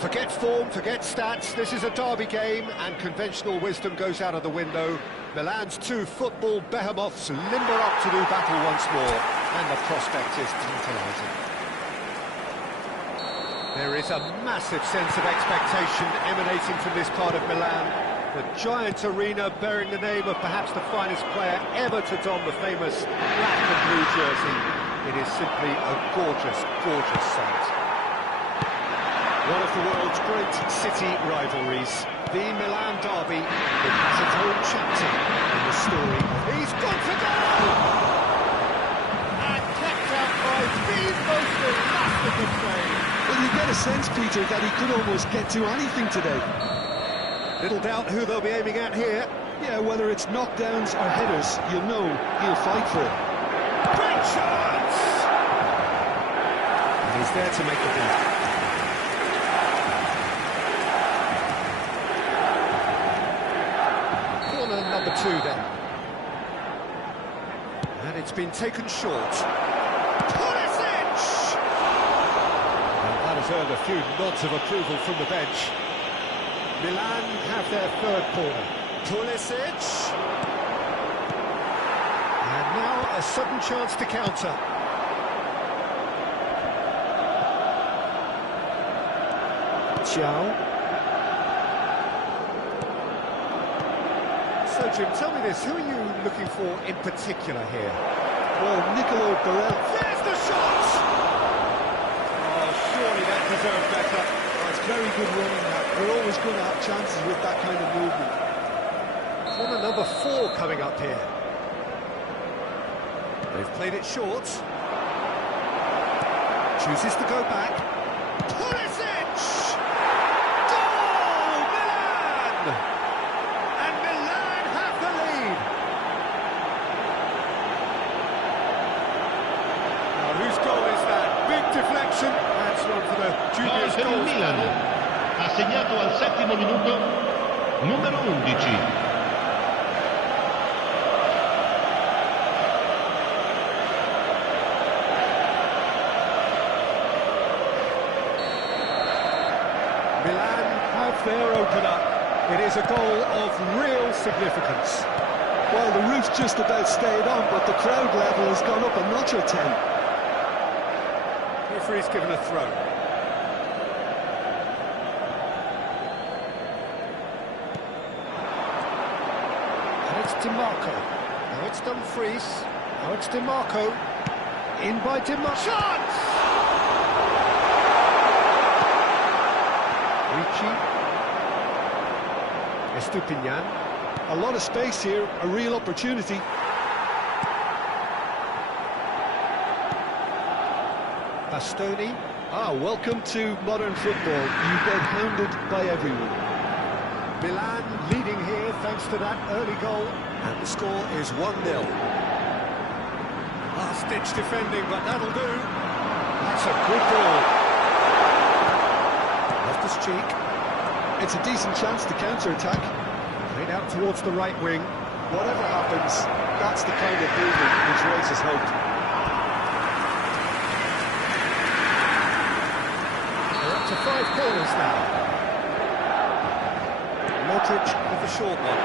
forget form, forget stats. This is a derby game, and conventional wisdom goes out of the window. Milan's two football behemoths limber up to do battle once more, and the prospect is tantalising. There is a massive sense of expectation emanating from this part of Milan. The giant arena bearing the name of perhaps the finest player ever to don the famous black and blue jersey. It is simply a gorgeous, gorgeous sight. One of the world's great city rivalries, the Milan derby, it has its own chapter in the story. He's got to go! And kept out by the most elastic play. Well, you get a sense, Peter, that he could almost get to anything today. Little doubt who they'll be aiming at here. Yeah, whether it's knockdowns or headers, you'll know he'll fight for it. Great chance! And he's there to make the block. Corner number 2 then. And it's been taken short. Pulisic! And that has earned a few nods of approval from the bench. Milan have their third corner. Pulisic. And now a sudden chance to counter. Thiaw. So, Jim, tell me this, who are you looking for in particular here? Well, Nicolo Barella. There's the shot! Oh, surely that deserved better. Oh, it's very good running that. We're always going to have chances with that kind of movement. Corner number 4 coming up here. They've played it short. Chooses to go back. Pulisic! Goal! Milan! And Milan have the lead. Now, whose goal is that? Big deflection. That's one for the dubious Per il goals Milan, panel. ha segnato al 7° minuto, numero 11. Milan have their opener. It is a goal of real significance. Well, the roof's just about stayed on, but the crowd level has gone up a notch or 10. Referee's given a throw. And it's DiMarco. Now it's Dumfries. Now it's DiMarco. In by DiMarco. Chance! Ricci. Estupinian. A lot of space here, a real opportunity. Bastoni. Welcome to modern football. You get hounded by everyone. Milan leading here thanks to that early goal. And the score is 1-0. Last-ditch defending, but that'll do. That's a good ball. Loftus-Cheek. It's a decent chance to counter-attack. Played out towards the right wing. Whatever happens, that's the kind of movement which raises hope. They're up to 5 corners now. Modric with the short one.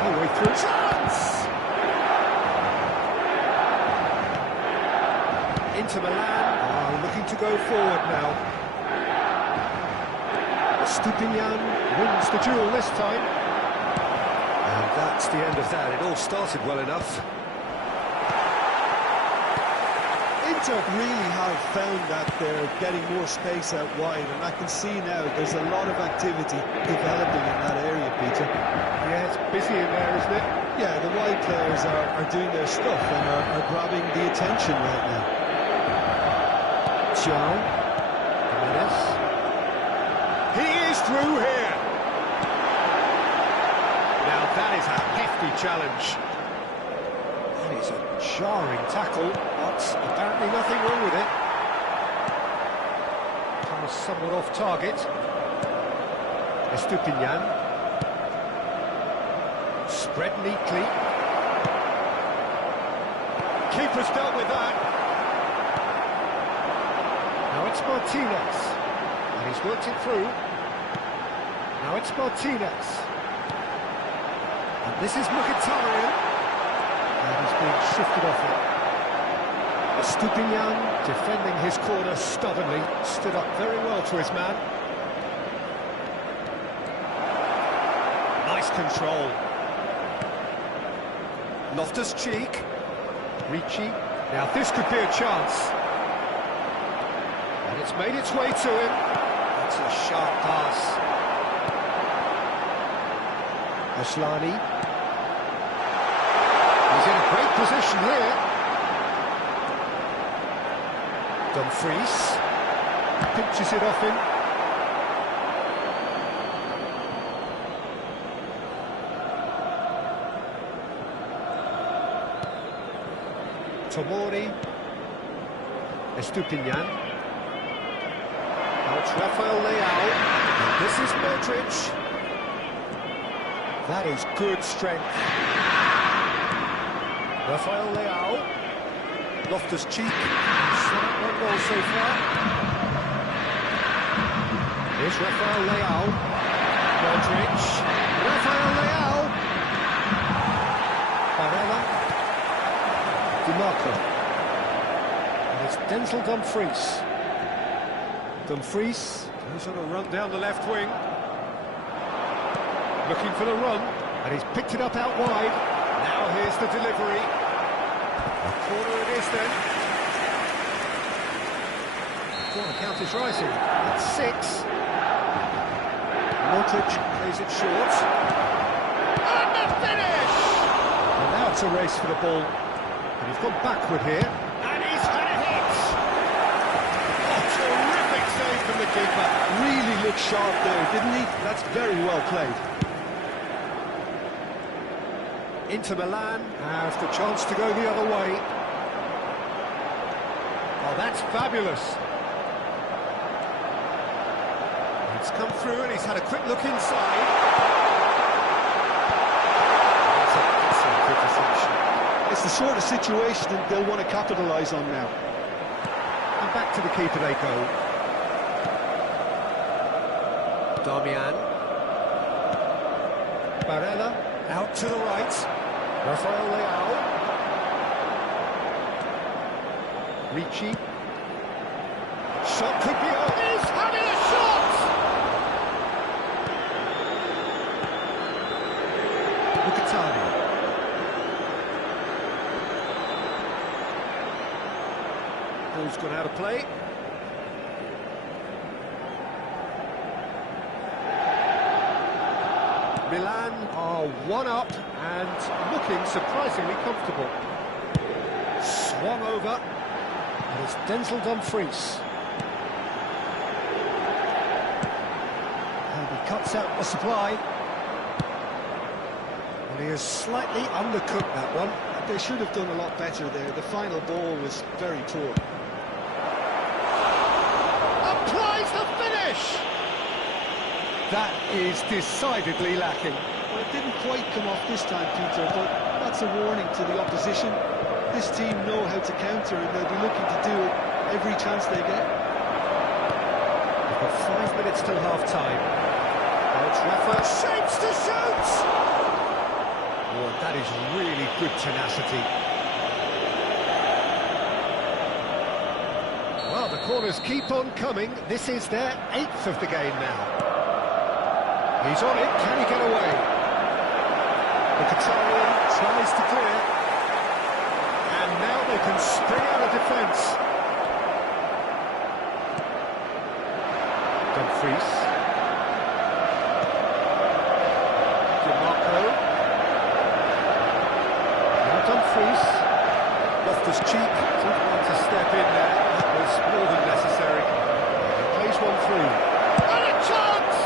All the way through. Chance! Inter Milan looking to go forward now. Stupinian wins the duel this time. And that's the end of that. It all started well enough. Inter really have found that they're getting more space out wide, and I can see now there's a lot of activity developing in that area, Peter. Yeah, it's busy in there, isn't it? Yeah, the wide players are doing their stuff and are grabbing the attention right now. Thiaw. Jimenez. He is through here. Now that is a hefty challenge. That is a jarring tackle, but apparently nothing wrong with it. Comes somewhat off target. Estupinian. Spread neatly. Keeper's dealt with that. Now it's Martinez. And he's worked it through. Now it's Martinez. And this is Mkhitaryan. And he's being shifted off it. Estupinian, defending his corner stubbornly, stood up very well to his man. Nice control. Loftus-Cheek. Ricci. Now this could be a chance. And it's made its way to him. That's a sharp pass. Asllani. He's in a great position here. Dumfries. Pinches it off him. Tomori. Estupinian. Now it's Rafael Leao. And this is Modric. That is good strength. Rafael Leao. Loftus-Cheek. Set up one goal so far. Here's Rafael Leao. Modric. Rafael Leao. Barella. DiMarco. And it's Denzel Dumfries. Dumfries goes on a run down the left wing. Looking for the run, and he's picked it up out wide. Now here's the delivery. A corner it is then. The corner count is rising. That's 6. Modric plays it short. And the finish! And now it's a race for the ball. And he's gone backward here. And he's had a hit! Oh, terrific save from the keeper. Really looked sharp there, didn't he? That's very well played. Inter Milan have the chance to go the other way. Oh, that's fabulous. It's come through and he's had a quick look inside. That's an excellent interception. It's the sort of situation that they'll want to capitalise on now. And back to the keeper they go. Darmian. Barella out to the right. Rafael Leao. Ricci. Shot could be on. He's having a shot! Mkhitaryan. Ball's gone out of play. Milan are 1 up and looking surprisingly comfortable. Swung over, and it's Denzel Dumfries. And he cuts out the supply. And he has slightly undercooked that one. They should have done a lot better there. The final ball was very poor. Applies the finish! That is decidedly lacking. Well, it didn't quite come off this time, Peter, but that's a warning to the opposition. This team know how to counter, and they'll be looking to do it every chance they get. We've got 5 minutes till half-time. Now it's Rafa, shapes to shoot! Oh, that is really good tenacity. Well, the corners keep on coming. This is their 8th of the game now. He's on it, can he get away? Mkhitaryan tries to clear. And now they can spring out of defence. Dumfries. DiMarco. Now Dumfries. Loftus-Cheek didn't want to step in there. That was more than necessary. He plays one through. And a chance!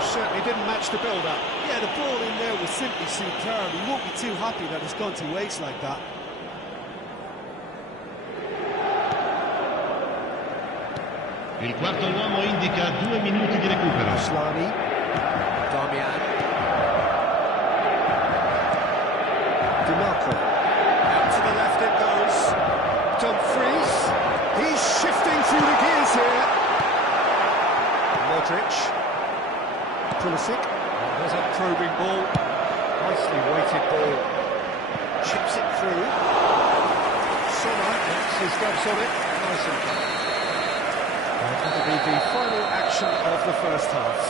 Certainly didn't match the build-up. Yeah, the ball in there was simply superb. He won't be too happy that it's gone to waste like that. Il quarto uomo indica 2 minuti di recupero. Asllani. Darmian. DiMarco. Out to the left it goes. Dumfries. He's shifting through the gears here. Modric. Pulisic. Oh, there's a probing ball. Nicely weighted ball. Chips it through. Sommer gets his gloves on it. Nice and clean. And that'll be the final action of the first half.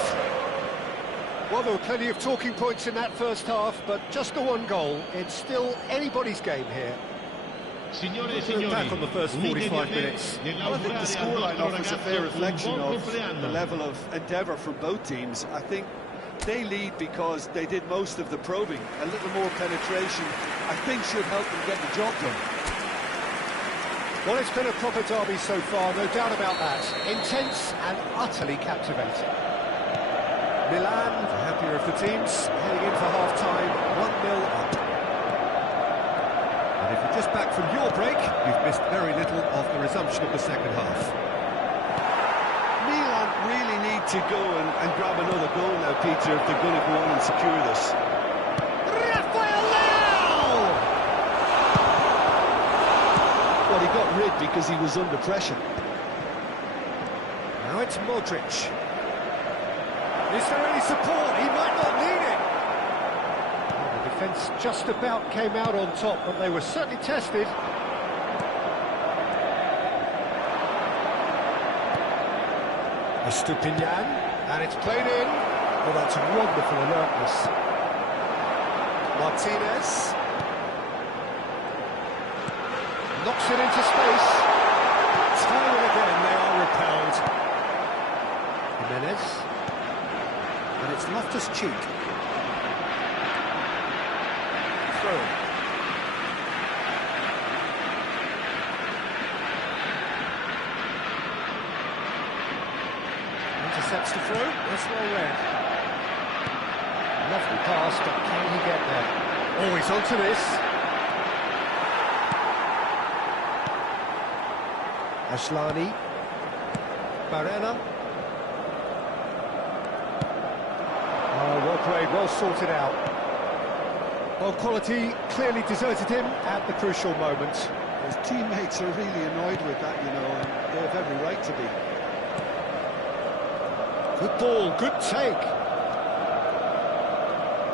Well, there were plenty of talking points in that first half, but just the one goal. It's still anybody's game here. Signore e Signori, back signori, on the first 45 minutes. Well, I think the scoreline offers a fair reflection of the level of endeavour from both teams. I think they lead because they did most of the probing. A little more penetration, I think, should help them get the job done. Well, it's been a proper derby so far, no doubt about that. Intense and utterly captivating. Milan, the happier of the teams, heading in for half-time, 1-0 up. And if you're just back from your break, you've missed very little of the resumption of the second half. Milan really need to go and grab another goal now, Peter, if they're going to go on and secure this. Rafael Leao! Well, he got rid because he was under pressure. Now it's Modric. Is there any support? He might not need it. Well, the defence just about came out on top, but they were certainly tested. Estupinian, and it's played in. Oh, that's wonderful alertness. Martinez. Knocks it into space. Time and again they are repelled. Jimenez. And it's Loftus-Cheek. Throw. Intercepts the throw. That's well read. Lovely pass, but can he get there? Oh, he's onto this. Ashlani. Barella. Oh, well played, well sorted out. Well, quality clearly deserted him at the crucial moment. His teammates are really annoyed with that, you know, and they have every right to be. Good ball, good take.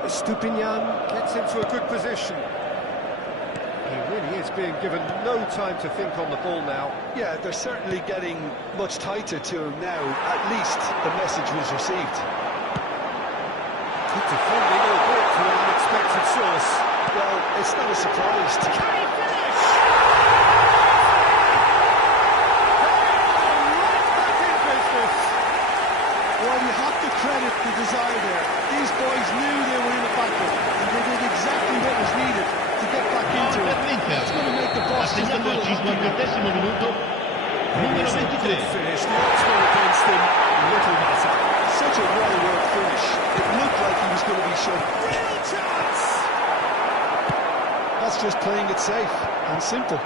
Estupinian gets into a good position. He really is being given no time to think on the ball now. Yeah, they're certainly getting much tighter to him now. At least the message was received. Good defending, albeit from an unexpected source. Well, it's not a surprise to... Can he finish? Right back in business. Well, you have to credit the desire there. These boys knew they were in a battle, and they did exactly what was needed to get back into it. It's going to make the boss just a little al 50° minuto, numero 23. Finish, the odds were against him, little matter. Such a well-worked finish. It looked like he was going to be shot. Real chance! That's just playing it safe and simple.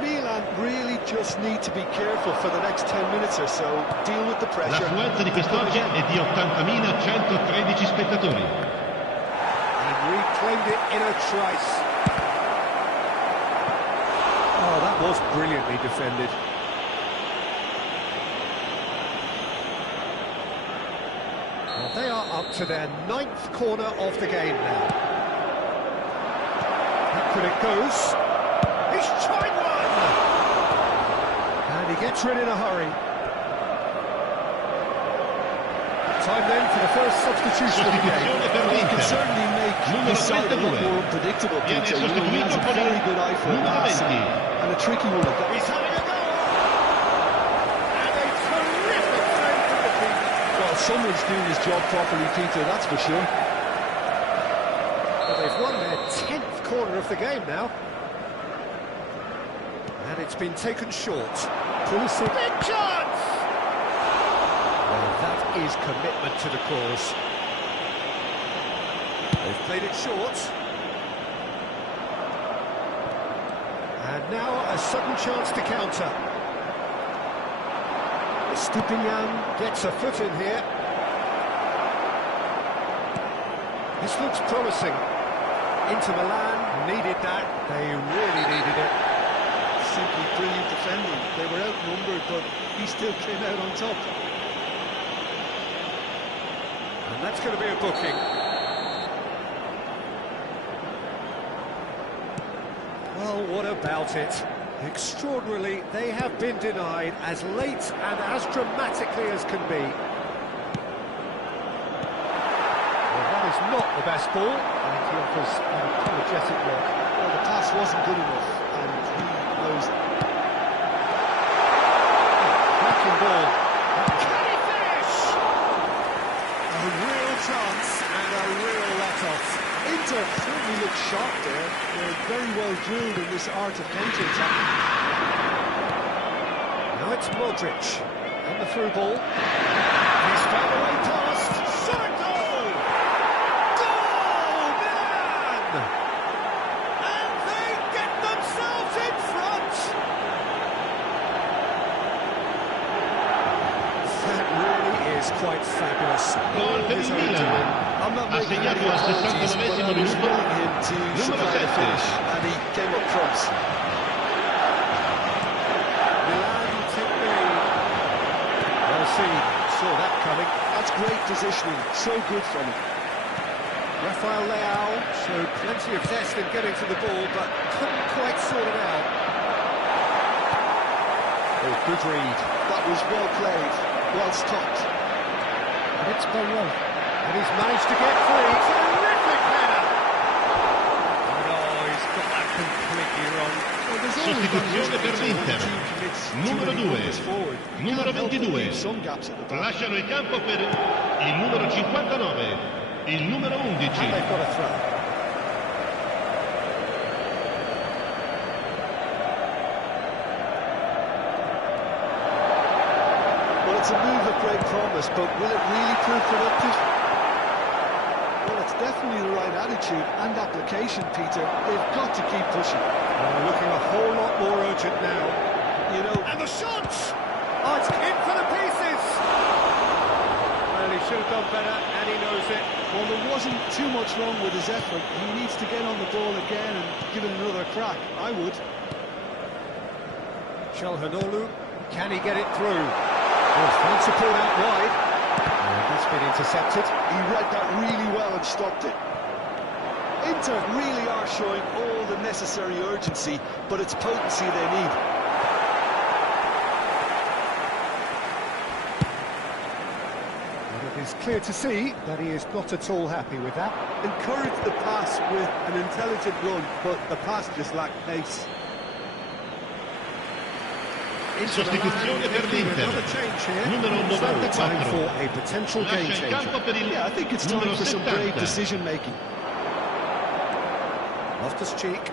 Milan really just need to be careful for the next 10 minutes or so. Deal with the pressure. L'affluenza di quest'oggi è di 80.113 spettatori. He reclaimed it in a trice. Oh, that was brilliantly defended. Well, they are up to their 9th corner of the game now. Back when it goes. He's tried one! And he gets rid in a hurry. Time then for the first substitution of the game. Sostituzione per He can l'Inter. certainly make Numero his side a lot 32. more unpredictable, Viene Peter. You know, he sostituito has a con very il good eye for a numero pass 20. and a tricky one at that. He's having a go! And a terrific save from the keeper. Well, someone's doing his job properly, Peter, that's for sure. Well, they've won their 10th corner of the game now. And it's been taken short. Pulisic. Big chance! Well, that is commitment to the cause. They've played it short. And now a sudden chance to counter. Estupinian gets a foot in here. This looks promising. Inter Milan needed that. They really needed it. Simply brilliant defending. They were outnumbered, but he still came out on top. And that's going to be a booking. Well, what about it? Extraordinarily, they have been denied as late and as dramatically as can be. Well, that is not the best ball, and he offers an apologetic look. Well, the pass wasn't good enough, and he knows it. Cracking ball. Can he finish? A real chance and a real let-off. Inter certainly looked sharp there. They're very well drilled in this art of counter-attack. Now it's Modric, and the through ball. He's found a way past. Shot and goal! Goal! Milan! And they get themselves in front! That really is quite fabulous. Gol per il Milan. I'm not Ha making any segnato al apologies, but 69esimo I was minuto willing him to numero supply the 7. finish, and he came up front. Milan take the lead. Well seen, saw that coming. That's great positioning, so good from him. Rafael Leao showed plenty of zest in getting to the ball, but couldn't quite sort it out. Oh, good read. That was well played, well stopped. And it's Barella. And he's managed to get free. Terrific header! No, he's got that completely wrong. Well, there's always Sostituzione per l'Inter. Numero 2, numero 22. Some gaps at the back. Lasciano il campo per il numero 59, il numero And 11. they've got a throw. Well, it's a move of great promise, but will it really prove productive? Well, it's definitely the right attitude and application, Peter. They've got to keep pushing. Looking a whole lot more urgent now. You know, And the shot! Oh, it's in for the pieces! Well, he should have done better, and he knows it. well, there wasn't too much wrong with his effort. He needs to get on the ball again and give it another crack. I would. Çalhanoğlu, can he get it through? Oh, fine support out wide. And that's been intercepted. He read that really well and stopped it. Inter really are showing all the necessary urgency, but it's potency they need. And it is clear to see that he is not at all happy with that. Encourage the pass with an intelligent run, but the pass just lacked pace. Sostituzione per l'Inter. Another change here. Numero Is that the time 94. for a potential game Lascia il changer? campo per il Yeah, I think it's time numero for some brave 70. decision-making. Loftus-Cheek.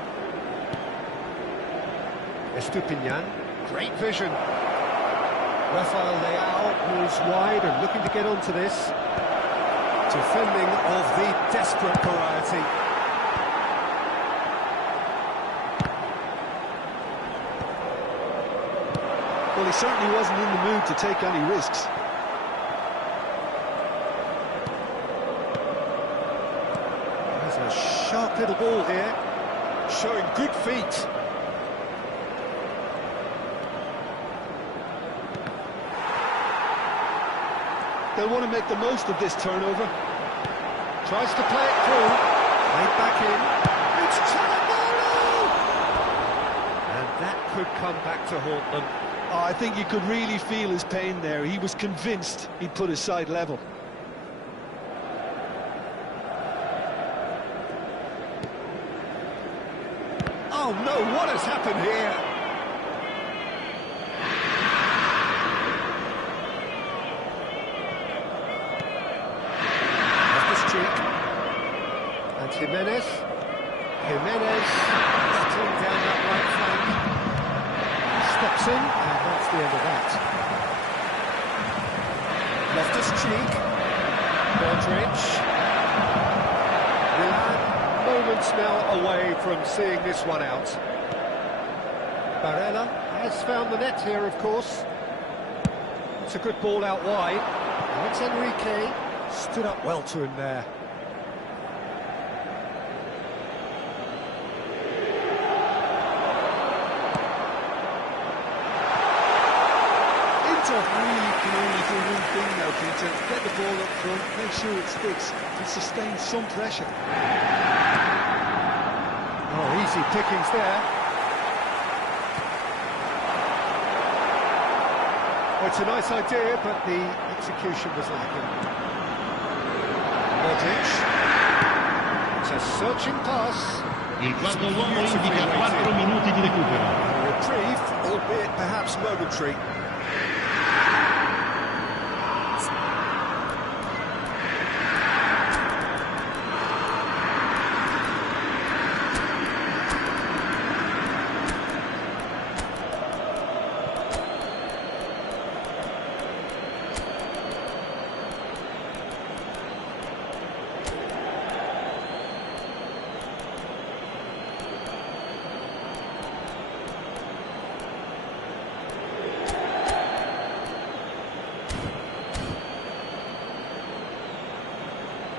Estupiñán. Great vision. Rafael Leao moves wide and looking to get onto this. Defending of the desperate variety. Well, he certainly wasn't in the mood to take any risks. There's a sharp little ball here, showing good feet. They'll want to make the most of this turnover. Tries to play it through. Played back in. It's Çalhanoğlu! And that could come back to haunt them. Oh, I think you could really feel his pain there. He was convinced he'd put his side level. Oh no, what has happened here? Loftus-Cheek. And Jimenez. Jimenez settling down that right flank. Steps in, and that's the end of that. Loftus-Cheek. Modric. Milan, moments now away from seeing this one out. Barella has found the net here, of course. It's a good ball out wide. Alex Enrique stood up well to him there. Rangnick really can only do one thing now, Peter. Get the ball up front, make sure it sticks, and sustain some pressure. Oh, easy pickings there. Well, it's a nice idea, but the execution was lacking. Modric. It's a searching pass. Il quarto uomo indica 4 minuti di recupero. A reprieve, albeit perhaps momentary.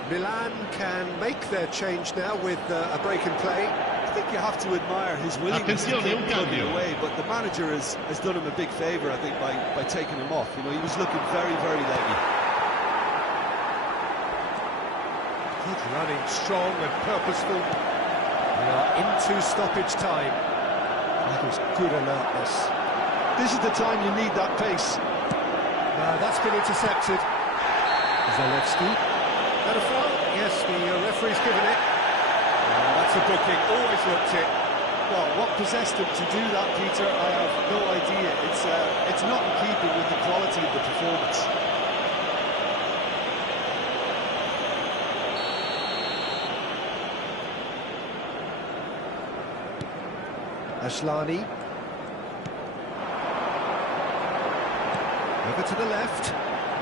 Milan can make their change now with a break in play. I think you have to admire his willingness to keep plugging away, but the manager has done him a big favour, I think, by taking him off. You know, he was looking very, very leggy. Good running, strong and purposeful. We are into stoppage time. That was good alertness. This is the time you need that pace. That's been intercepted. Zalewski. That a foul? Yes, the referee's given it. That's a booking, always looked it. Well, what possessed him to do that, Peter, I have no idea. It's not in keeping with the quality of the performance. Asllani. Over to the left.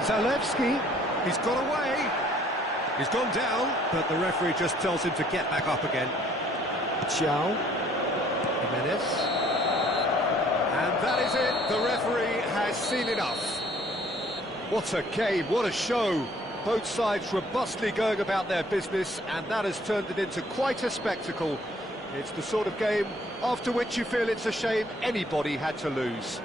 Zalewski. He's got away. He's gone down, but the referee just tells him to get back up again. Thiaw. Jimenez. And that is it. The referee has seen enough. What a game, what a show. Both sides robustly going about their business, and that has turned it into quite a spectacle. It's the sort of game after which you feel it's a shame anybody had to lose.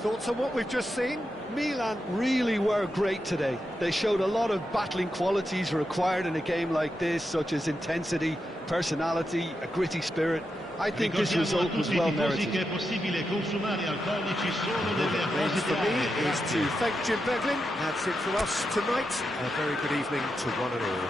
Thoughts on what we've just seen? Milan really were great today. They showed a lot of battling qualities required in a game like this, such as intensity, personality, a gritty spirit. I think this result was well merited. The for me is to thank Jim Beglin. That's it from us tonight. A very good evening to one and all.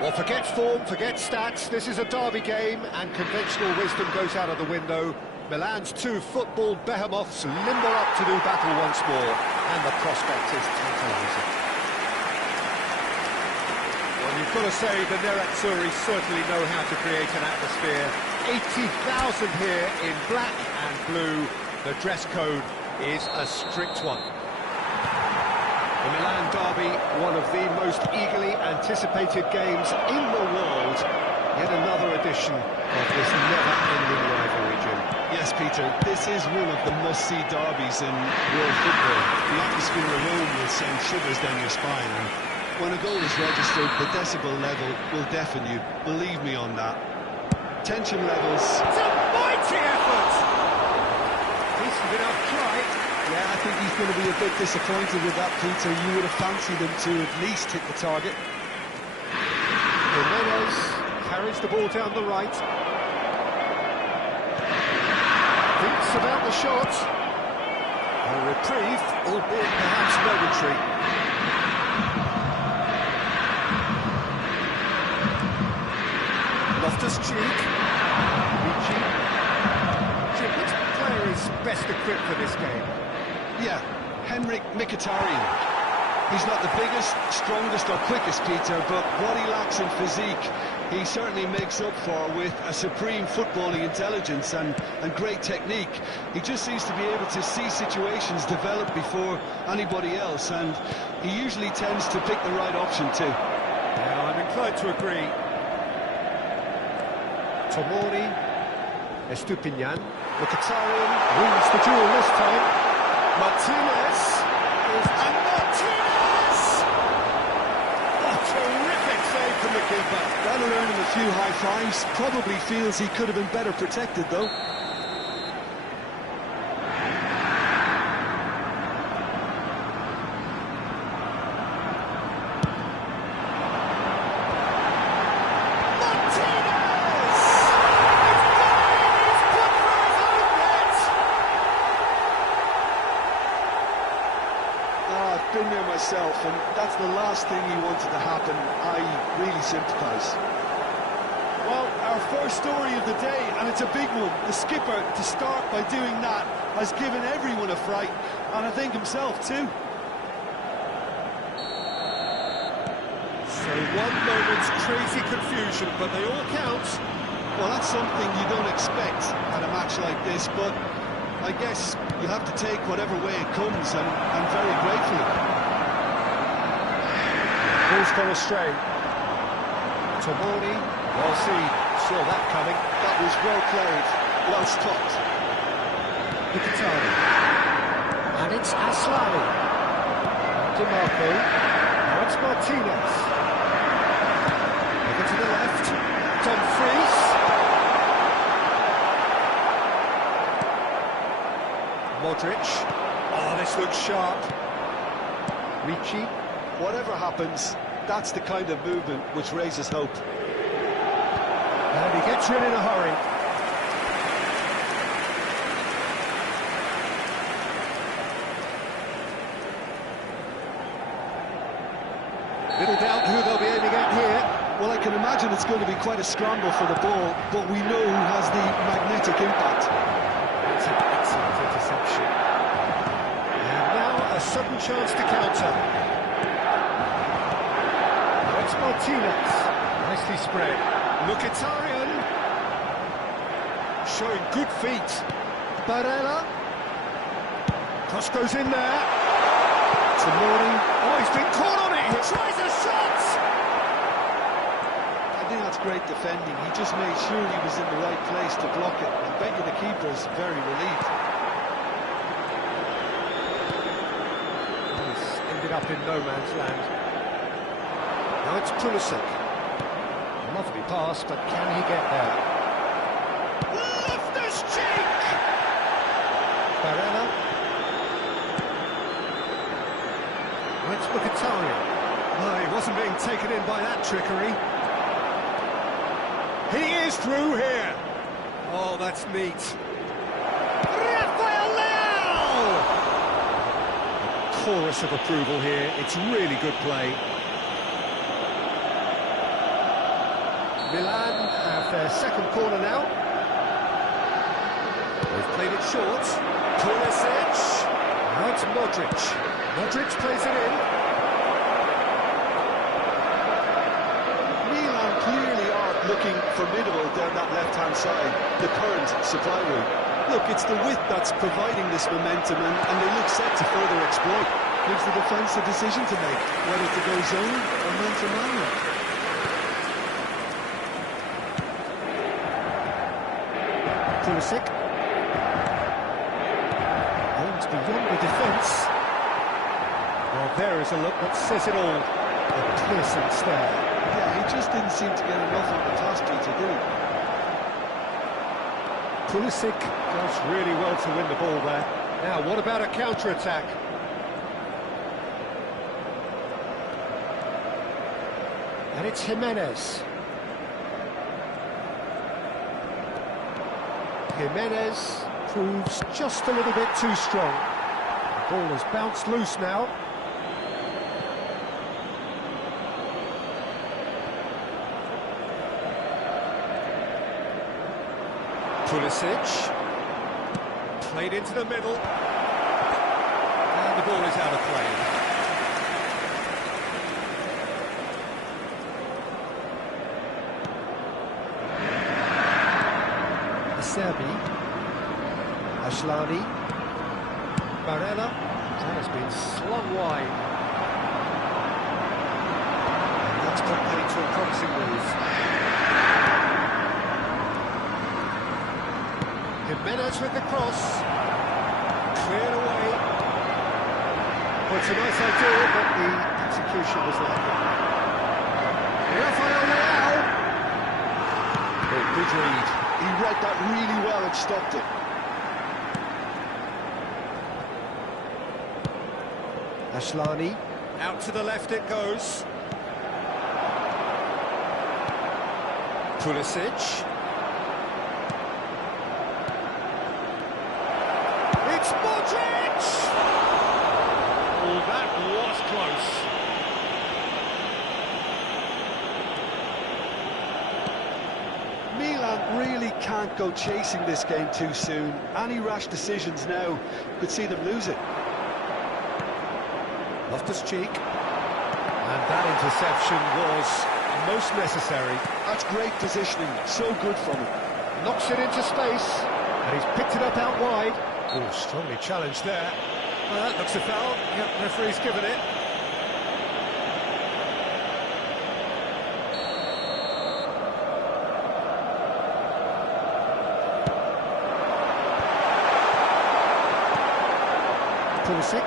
Well, forget form, forget stats. This is a derby game, and conventional wisdom goes out of the window. Milan's two football behemoths limber up to do battle once more, and the prospect is tantalising. Well, you've got to say the Nerazzurri certainly know how to create an atmosphere. 80,000 here in black and blue. The dress code is a strict one. The Milan derby, one of the most eagerly anticipated games in the world. Yet another edition of this never-ending rivalry, Jim. Yes, Peter, this is one of the must-see derbies in world football. The atmosphere alone will send shivers down your spine, and when a goal is registered, the decibel level will deafen you. Believe me on that. Tension levels... It's a mighty effort! Decent enough try. Yeah, I think he's going to be a bit disappointed with that, Peter. You would have fancied him to at least hit the target. Jimenez carries the ball down the right. Thinks about the shot. A reprieve, albeit perhaps momentary. Loftus-Cheek. Ricci. Jim, which player is best equipped for this game? Yeah, Henrik Mkhitaryan. He's not the biggest, strongest or quickest, Peter, but what he lacks in physique, he certainly makes up for with a supreme footballing intelligence and great technique. He just seems to be able to see situations develop before anybody else, and he usually tends to pick the right option too. Yeah, I'm inclined to agree. Tomori, Estupiñán, Mkhitaryan wins the duel this time. Martinez, and Martinez! What a terrific save from the keeper. That'll earn him a few high fives. Probably feels he could have been better protected, though. Been there myself, and that's the last thing you wanted to happen. I really sympathise. Well, our first story of the day, and it's a big one. The skipper, to start by doing that, has given everyone a fright, and I think himself too. So one moment's crazy confusion, but they all count. Well, that's something you don't expect at a match like this, but I guess you have to take whatever way it comes, and very gratefully. Ball's gone astray. Tomori, well seen, saw that coming. That was well played, well stopped. Mkhitaryan. And it's Aslani. DiMarco. Now it's Martinez. Over to the left. Dumfries. Modric. Oh, this looks sharp. Ricci. Whatever happens, that's the kind of movement which raises hope. And he gets in a hurry. Little doubt who they'll be aiming at here. Well, I can imagine it's going to be quite a scramble for the ball, but we know who has the magnetic impact. It's an excellent interception. And now a sudden chance to counter. Now it's Martinez. Nicely spread. Mkhitaryan. Showing good feet. Barella. Cross goes in there. Tomori. Oh, he's been caught on it. He tries a shot. I think that's great defending. He just made sure he was in the right place to block it. I bet you the keeper's very relieved. He's ended up in no man's land. Now it's Pulisic. Lovely pass, but can he get there? Loftus-Cheek! Barella. Now it's Mkhitaryan. Oh, he wasn't being taken in by that trickery. He is through here. Oh, that's neat. Rafael Leao! A chorus of approval here. It's really good play. Milan have their second corner now. They've played it short. Pulisic. Now it's Modric. Modric plays it in. Milan clearly are looking formidable down that left-hand side, the current supply route. Look, it's the width that's providing this momentum, and they look set to further exploit. Gives the defence a decision to make, whether to go zone or man-to-man. Pulisic. Aims beyond the defence. Well, there is a look that says it all. A piercing stare. Yeah, he just didn't seem to get enough on the task, Peter, did he? Pulisic does really well to win the ball there. Now, what about a counter-attack? And it's Jimenez. Jimenez proves just a little bit too strong. The ball has bounced loose now. Pulisic. Played into the middle. And the ball is out of play. Serbi, Ashlani, Barella, that has been slung wide. And that's not getting to a promising move. Jimenez with the cross, cleared away. Well, it's a nice idea, but the execution was lacking. Rafael Leao. Oh, good read. He read that really well and stopped it. Ashlani, out to the left it goes. Pulisic. It's Modric! Oh, that was close. Milan really can't go chasing this game too soon. Any rash decisions now could see them lose it. Loftus-Cheek. And that interception was most necessary. That's great positioning, so good from him. Knocks it into space, and he's picked it up out wide. Oh, strongly challenged there. Well, that looks a foul. Yep, referee's given it. Pulisic.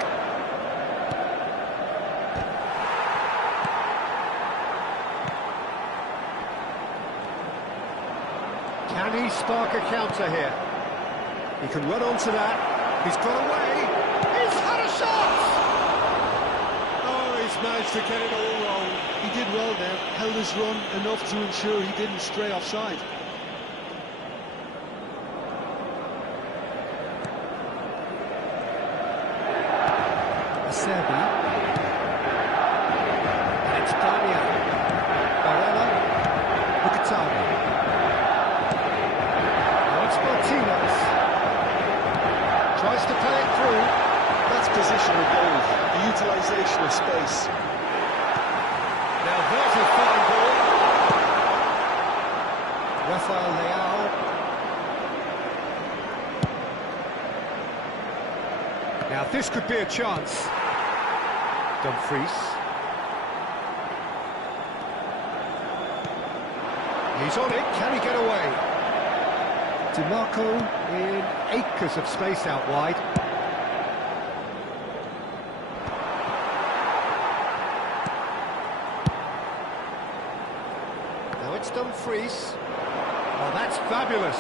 Can he spark a counter here? He can run onto that. He's got away. He's had a shot! Oh, he's managed to get it all wrong. He did well there, held his run enough to ensure he didn't stray offside. Serbi. And it's Damian. Barella. Mkhitaryan. Now it's Martinez. Tries to play it through. That's positional goal, the utilisation of space. Now there's a fine ball. Rafael Leao. Now this could be a chance. Dumfries. He's on it, can he get away? DiMarco in acres of space out wide. Now it's Dumfries. Oh, that's fabulous.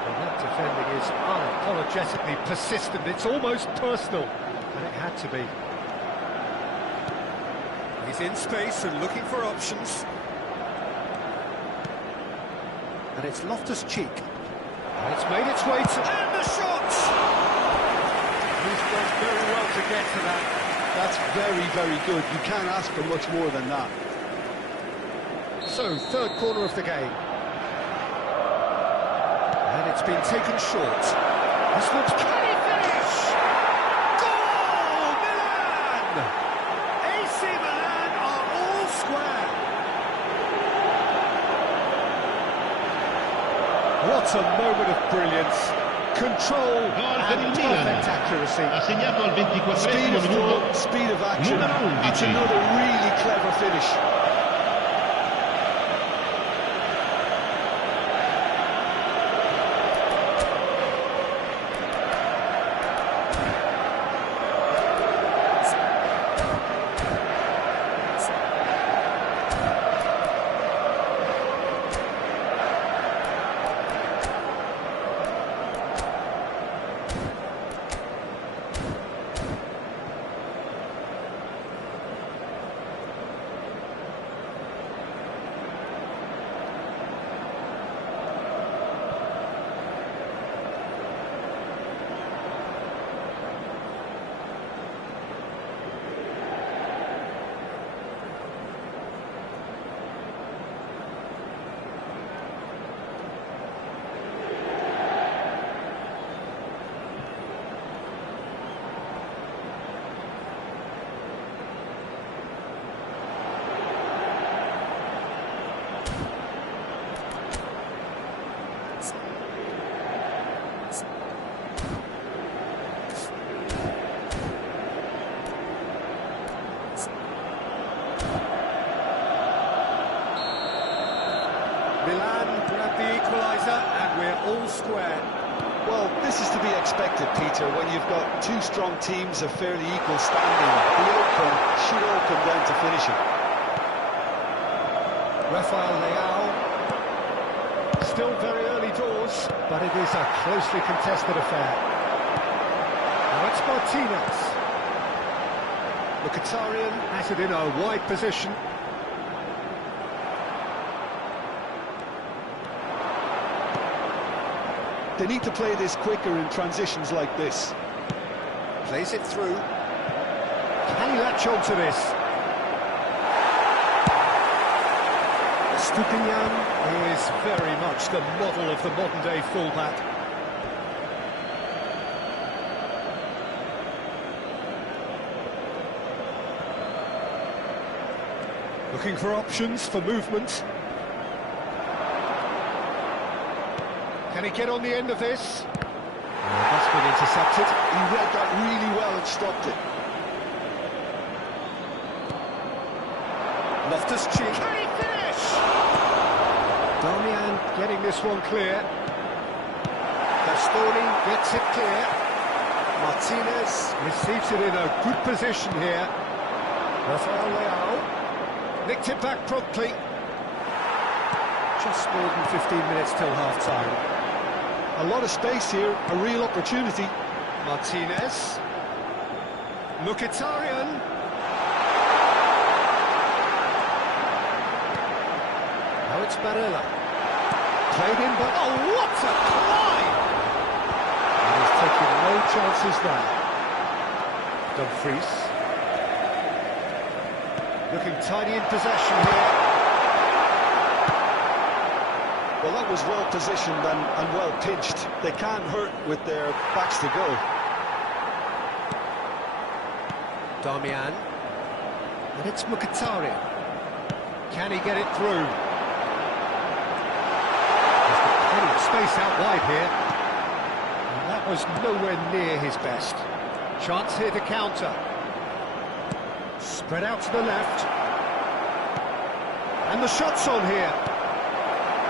Well, that defending is unapologetically persistent. It's almost personal, and it had to be. He's in space and looking for options. And it's Loftus-Cheek. And it's made its way to... And the shot! He's done very well to get to that. That's very, very good. You can't ask for much more than that. So, third corner of the game. And it's been taken short. This looks... Can he finish? Goal! Milan! AC Milan are all square. What a moment of brilliance. Control and perfect accuracy. Ha segnato al 24esimo Speed of minuto. thought, speed of action. Numero 11. That's another really clever finish. Milan grab the equaliser and we're all square. Well, this is to be expected, Peter, when you've got two strong teams of fairly equal standing. The outcome should all come down to finishing. Rafael Leao. Still very early doors, but it is a closely contested affair. Now it's Martinez. Mkhitaryan has it in a wide position. They need to play this quicker in transitions like this. Plays it through. Can he latch on to this? Stupinian is very much the model of the modern-day fullback. Looking for options for movement. Can he get on the end of this? That's been intercepted. He read that really well and stopped it. Loftus-Cheek. Can he finish? Darmian getting this one clear. Bastoni gets it clear. Martinez receives it in a good position here. Rafael Leao nicked it back promptly. Just more than 15 minutes till half-time. A lot of space here, a real opportunity. Martinez. Mkhitaryan. Now it's Barella. Played in, but oh, what a climb! And he's taking no chances there. Dumfries. Looking tidy in possession here. Well, that was well positioned and well pitched. They can't hurt with their backs to go. Darmian. And it's Mkhitaryan. Can he get it through? He's got plenty of space out wide here. And that was nowhere near his best. Chance here to counter. Spread out to the left. And the shot's on here.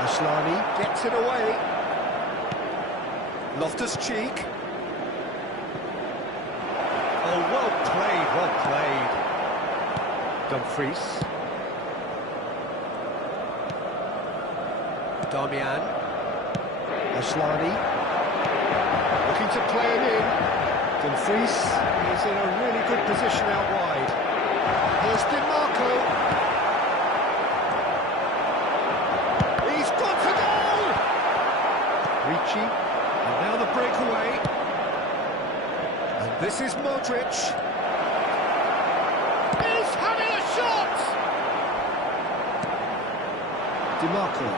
Asllani gets it away. Loftus-Cheek. Oh, well played, well played. Dumfries. Darmian. Asllani. Looking to play him in. Dumfries is in a really good position out wide. Here's Di Marco. Ricci, and now the breakaway. And this is Modric. He's having a shot! DiMarco.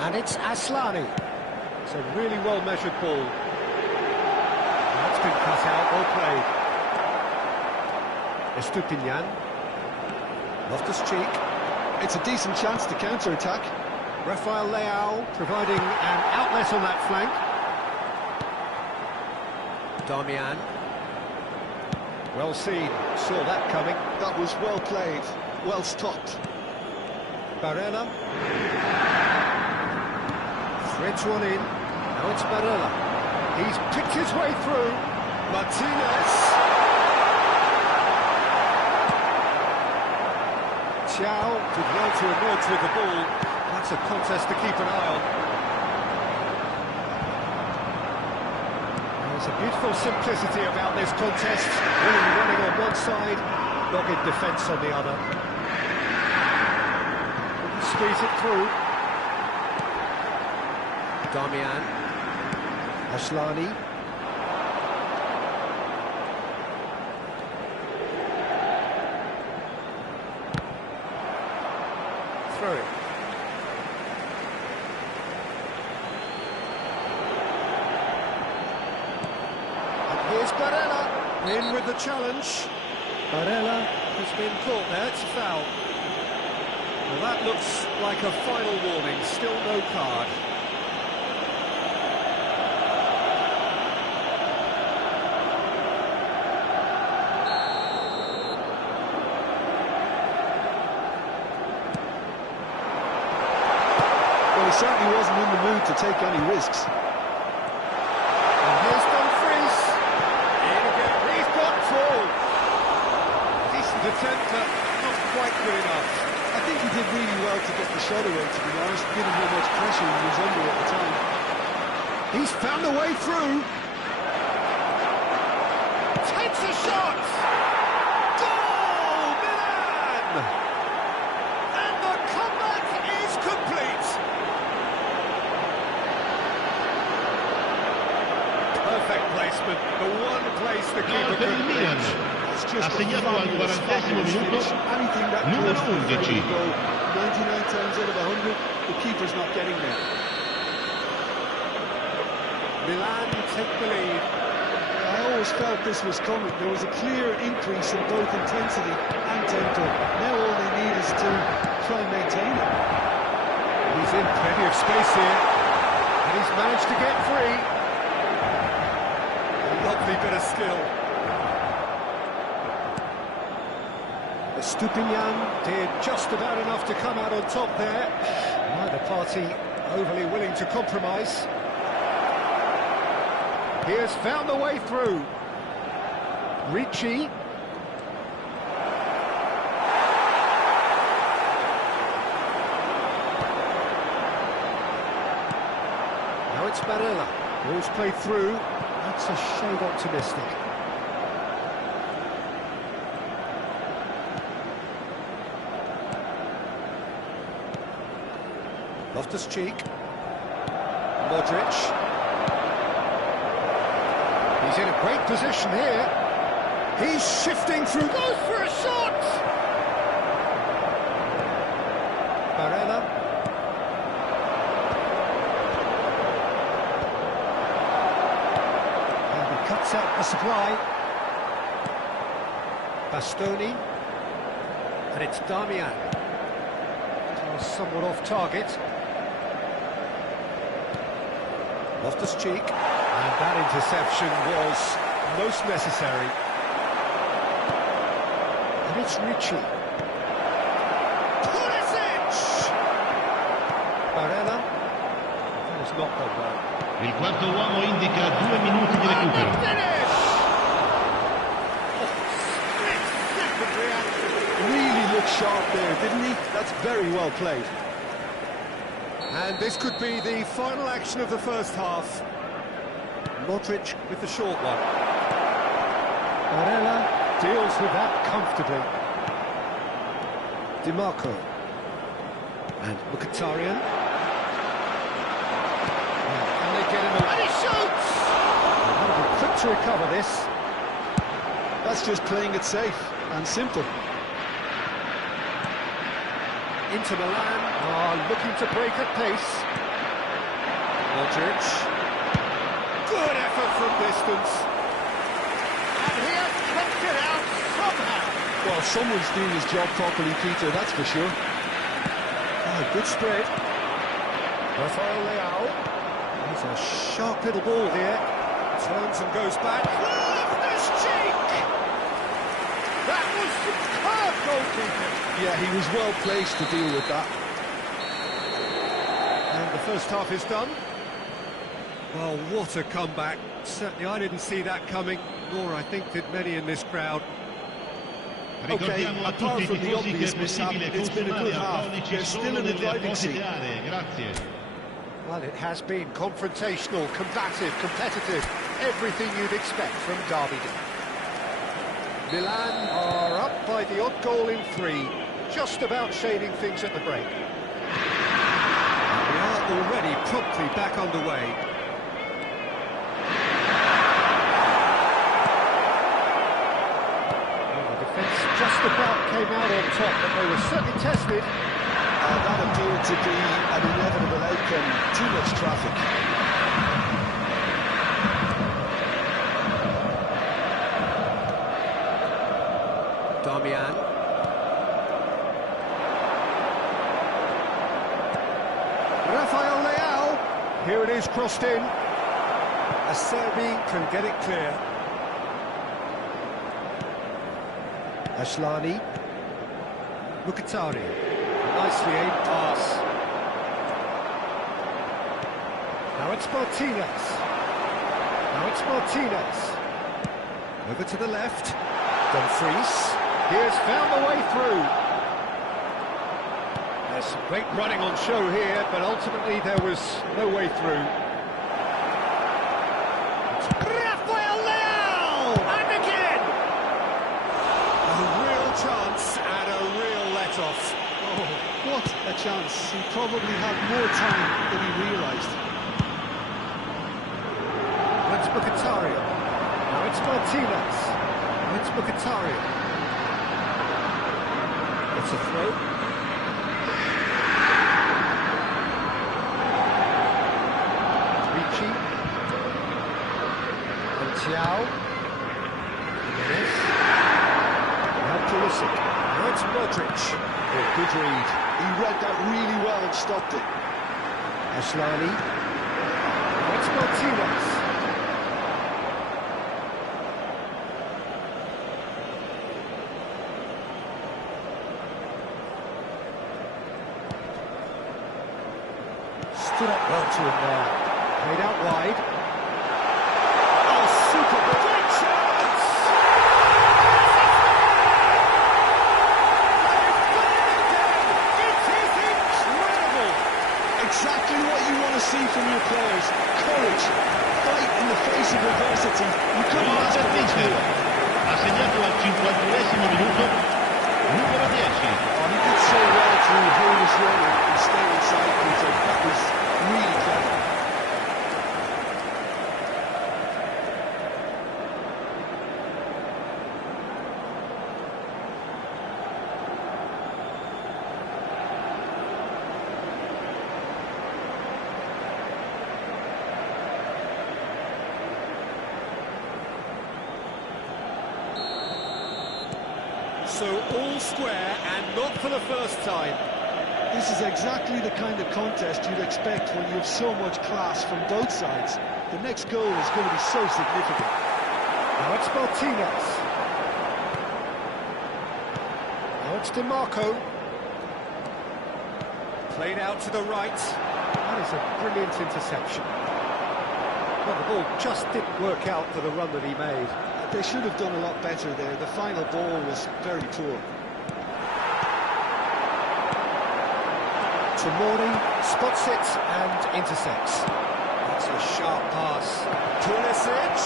And it's Aslani. It's a really well-measured ball. That's been cut out, well played. Estupinian. Loftus-Cheek. It's a decent chance to counter-attack. Rafael Leao providing an outlet on that flank. Darmian. Well seen, saw that coming. That was well played, well stopped. Barella. Threads one in. Now it's Barella. He's picked his way through. Martinez. Thiaw did well to emerge with the ball. That's a contest to keep an eye on. There's a beautiful simplicity about this contest. Willing running on one side, dogged defence on the other. Squeeze it through. Darmian. Aslani. Throw it. And here's Barella. In with the challenge. Barella has been caught there, it's a foul. Well, that looks like a final warning, still no card. Well, he certainly wasn't in the mood to take any risks. And here's Dumfries. In again, he's got full. Decent attempt, but not quite good enough. I think he did really well to get the shot away, to be honest, given how much pressure he was under at the time. He's found a way through. Takes a shot. Goal, Milan! And the comeback is complete. Perfect placement, the one place the keeper Per il could Milan reach. ha segnato al 40° minuto numero 11. 99 times out of 100, the keeper's not getting there. Milan take the lead. I always felt this was coming. There was a clear increase in both intensity and tempo. Now all they need is to try and maintain it. He's in plenty of space here, and he's managed to get free. A lovely bit of skill. Estupinian did just about enough to come out on top there. Neither party overly willing to compromise. He has found the way through. Ricci. Now it's Barella. Ball's played through. That's a shade optimistic. Loftus-Cheek. Modric. He's in a great position here. He's shifting through. Goes for a shot! Barella. And he cuts out the supply. Bastoni. And it's Darmian. Somewhat off target. Loftus-Cheek, and that interception was most necessary. And it's Ricci. Pulisic! Barella. That has not gone well. Il quarto uomo indica 2 minuti di recupero. Finish! Split-second reaction. Really looked sharp there, didn't he? That's very well played. And this could be the final action of the first half. Modric with the short one. Barella deals with that comfortably. DiMarco. And Mkhitaryan. Can they get him away? And he shoots! They'll be quick to recover this. That's just playing it safe and simple. Inter Milan are looking to break at pace. Modric. Good effort from distance. And he has kept it out somehow. Well, someone's doing his job properly, Peter, that's for sure. Oh, good spread. Rafael Leao. He's a sharp little ball here. Turns and goes back. Loftus Cheek! That was superb goalkeeping. Yeah, he was well placed to deal with that. And the first half is done. Well, what a comeback. Certainly I didn't see that coming, nor I think did many in this crowd. Okay, apart from the obvious mishap, it's been a good half. They're still in the driving seat. Well, it has been confrontational, combative, competitive, everything you'd expect from Derby Day. Milan are up by the odd goal in 3, just about shading things at the break. We are already promptly back underway. Well, the defence just about came out on top, but they were certainly tested. That appeared to be an inevitable outcome. Too much traffic. Darmian. Rafael Leao. Here it is, crossed in. Acerbi can get it clear. Ashlani. Mkhitaryan. Nicely aimed pass. Now it's Martinez. Over to the left. Dumfries. He has found the way through. There's some great running on show here, but ultimately there was no way through. It's Rafael Leao! And again! A real chance and a real let-off. Oh, what a chance. He probably had more time than he realised. That's Mkhitaryan. Now it's Martinez. Now it's Mkhitaryan. It's a throw. Ricci. And Thiaw. Yes. Now Pulisic. Now it's Modric. Oh, good read. He read that really well and stopped it. Ashlani. Now it's Martinez. Stood up well to him there. Played out wide. Oh, super ball. Great chance! It is incredible! Exactly what you want to see from your players. Courage. Fight in the face of adversity. You couldn't ask for much more. Ha segnato al 51esimo minuto numero 10. Oh, he did so well to hold his run and stay inside, Peter. That was really clever. So all square and not for the first time. This is exactly the kind of contest you'd expect when you have so much class from both sides. The next goal is going to be so significant. Now it's Martinez. Now it's DiMarco. Played out to the right. That is a brilliant interception. Well, the ball just didn't work out for the run that he made. They should have done a lot better there. The final ball was very poor. Tomori spots it and intercepts. That's a sharp pass. Pulisic!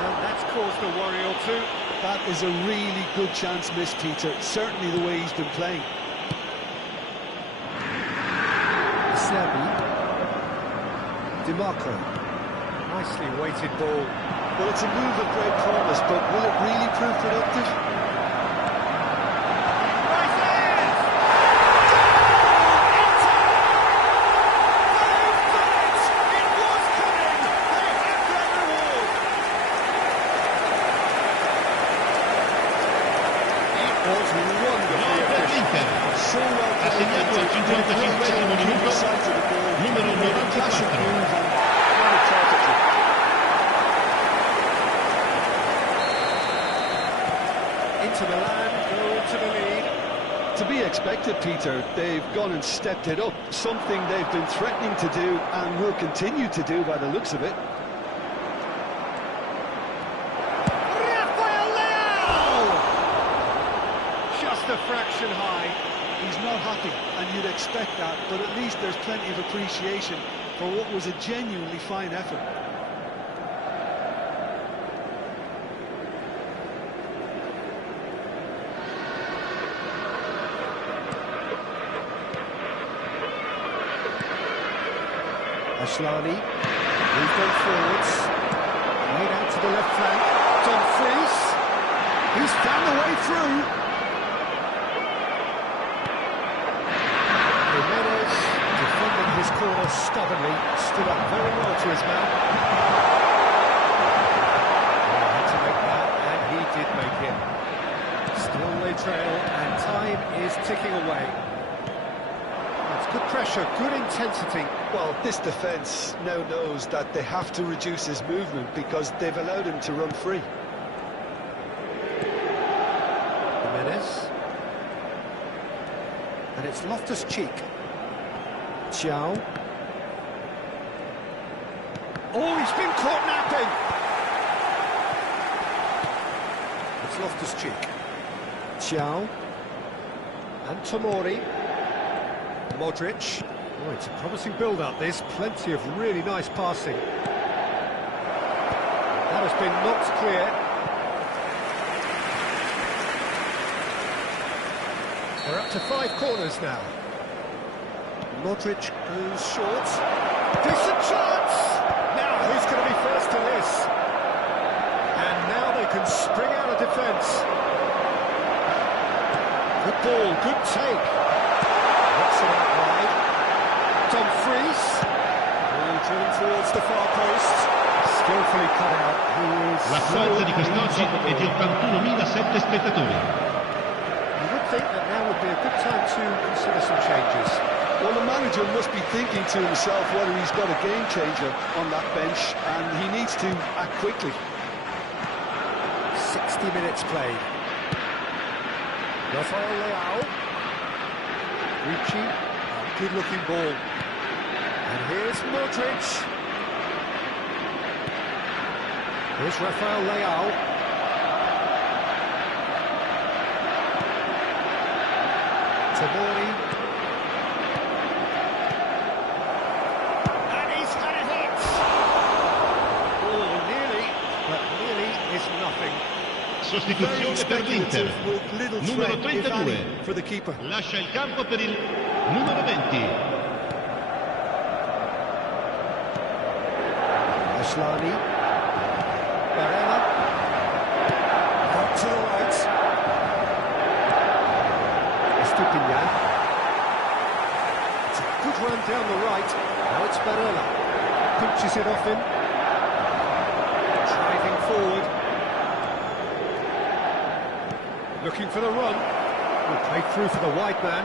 And that's caused a worry or two. That is a really good chance missed, Peter. Certainly the way he's been playing. Acerbi. DiMarco. Nicely weighted ball. Well, it's a move of great promise, but will it really prove productive? Was wonderfully efficient. So well Ha segnato al 55esimo minuto numero 94. Inter Milan go into the lead. To be expected, Peter. They've gone and stepped it up, something they've been threatening to do and will continue to do by the looks of it. Rafael Leao! Just a fraction high. He's not happy, and you'd expect that, but at least there's plenty of appreciation for what was a genuinely fine effort. Ashlani, moved on forwards, played out to the left flank, Dumfries, he's found the way through. Jimenez, defending his corner stubbornly, stood up very well to his man. He had to make that, and he did make it. Still they trail, and time is ticking away. That's good pressure, good intensity. Well, this defence now knows that they have to reduce his movement because they've allowed him to run free. Jimenez. And it's Loftus-Cheek. Thiaw. Oh, he's been caught napping! It's Loftus-Cheek. Thiaw. And Tomori. Modric. Oh, it's a promising build-up, this. Plenty of really nice passing. That has been knocked clear. They're up to 5 corners now. Modric goes short. Decent chance! Now, who's going to be first to this? And now they can spring out of defence. Good ball, good take. Knocks it out wide. Dumfries. Ball drilling towards the far post. Skillfully cut out. He is L'affluenza di quest'oggi è di 81.007 spettatori. You would think that now would be a good time to consider some changes. Well, the manager must be thinking to himself whether he's got a game changer on that bench, and he needs to act quickly. 60 minutes played. Rafael Leao. Ricci, a good-looking ball. And here's Modric. Here's Rafael Leao. Tomori. And he's had a hit! Oh, nearly, but nearly is nothing. Sostituzione per l'Inter. With little Numero threat, if 32. any, for the keeper. Lascia il campo per il numero 20. Ashlani. Barella. Up to the right. Estupinian. It's a good run down the right. Now it's Barella. Pinches it off him. Driving forward. Looking for the run. Will play through for the wide man.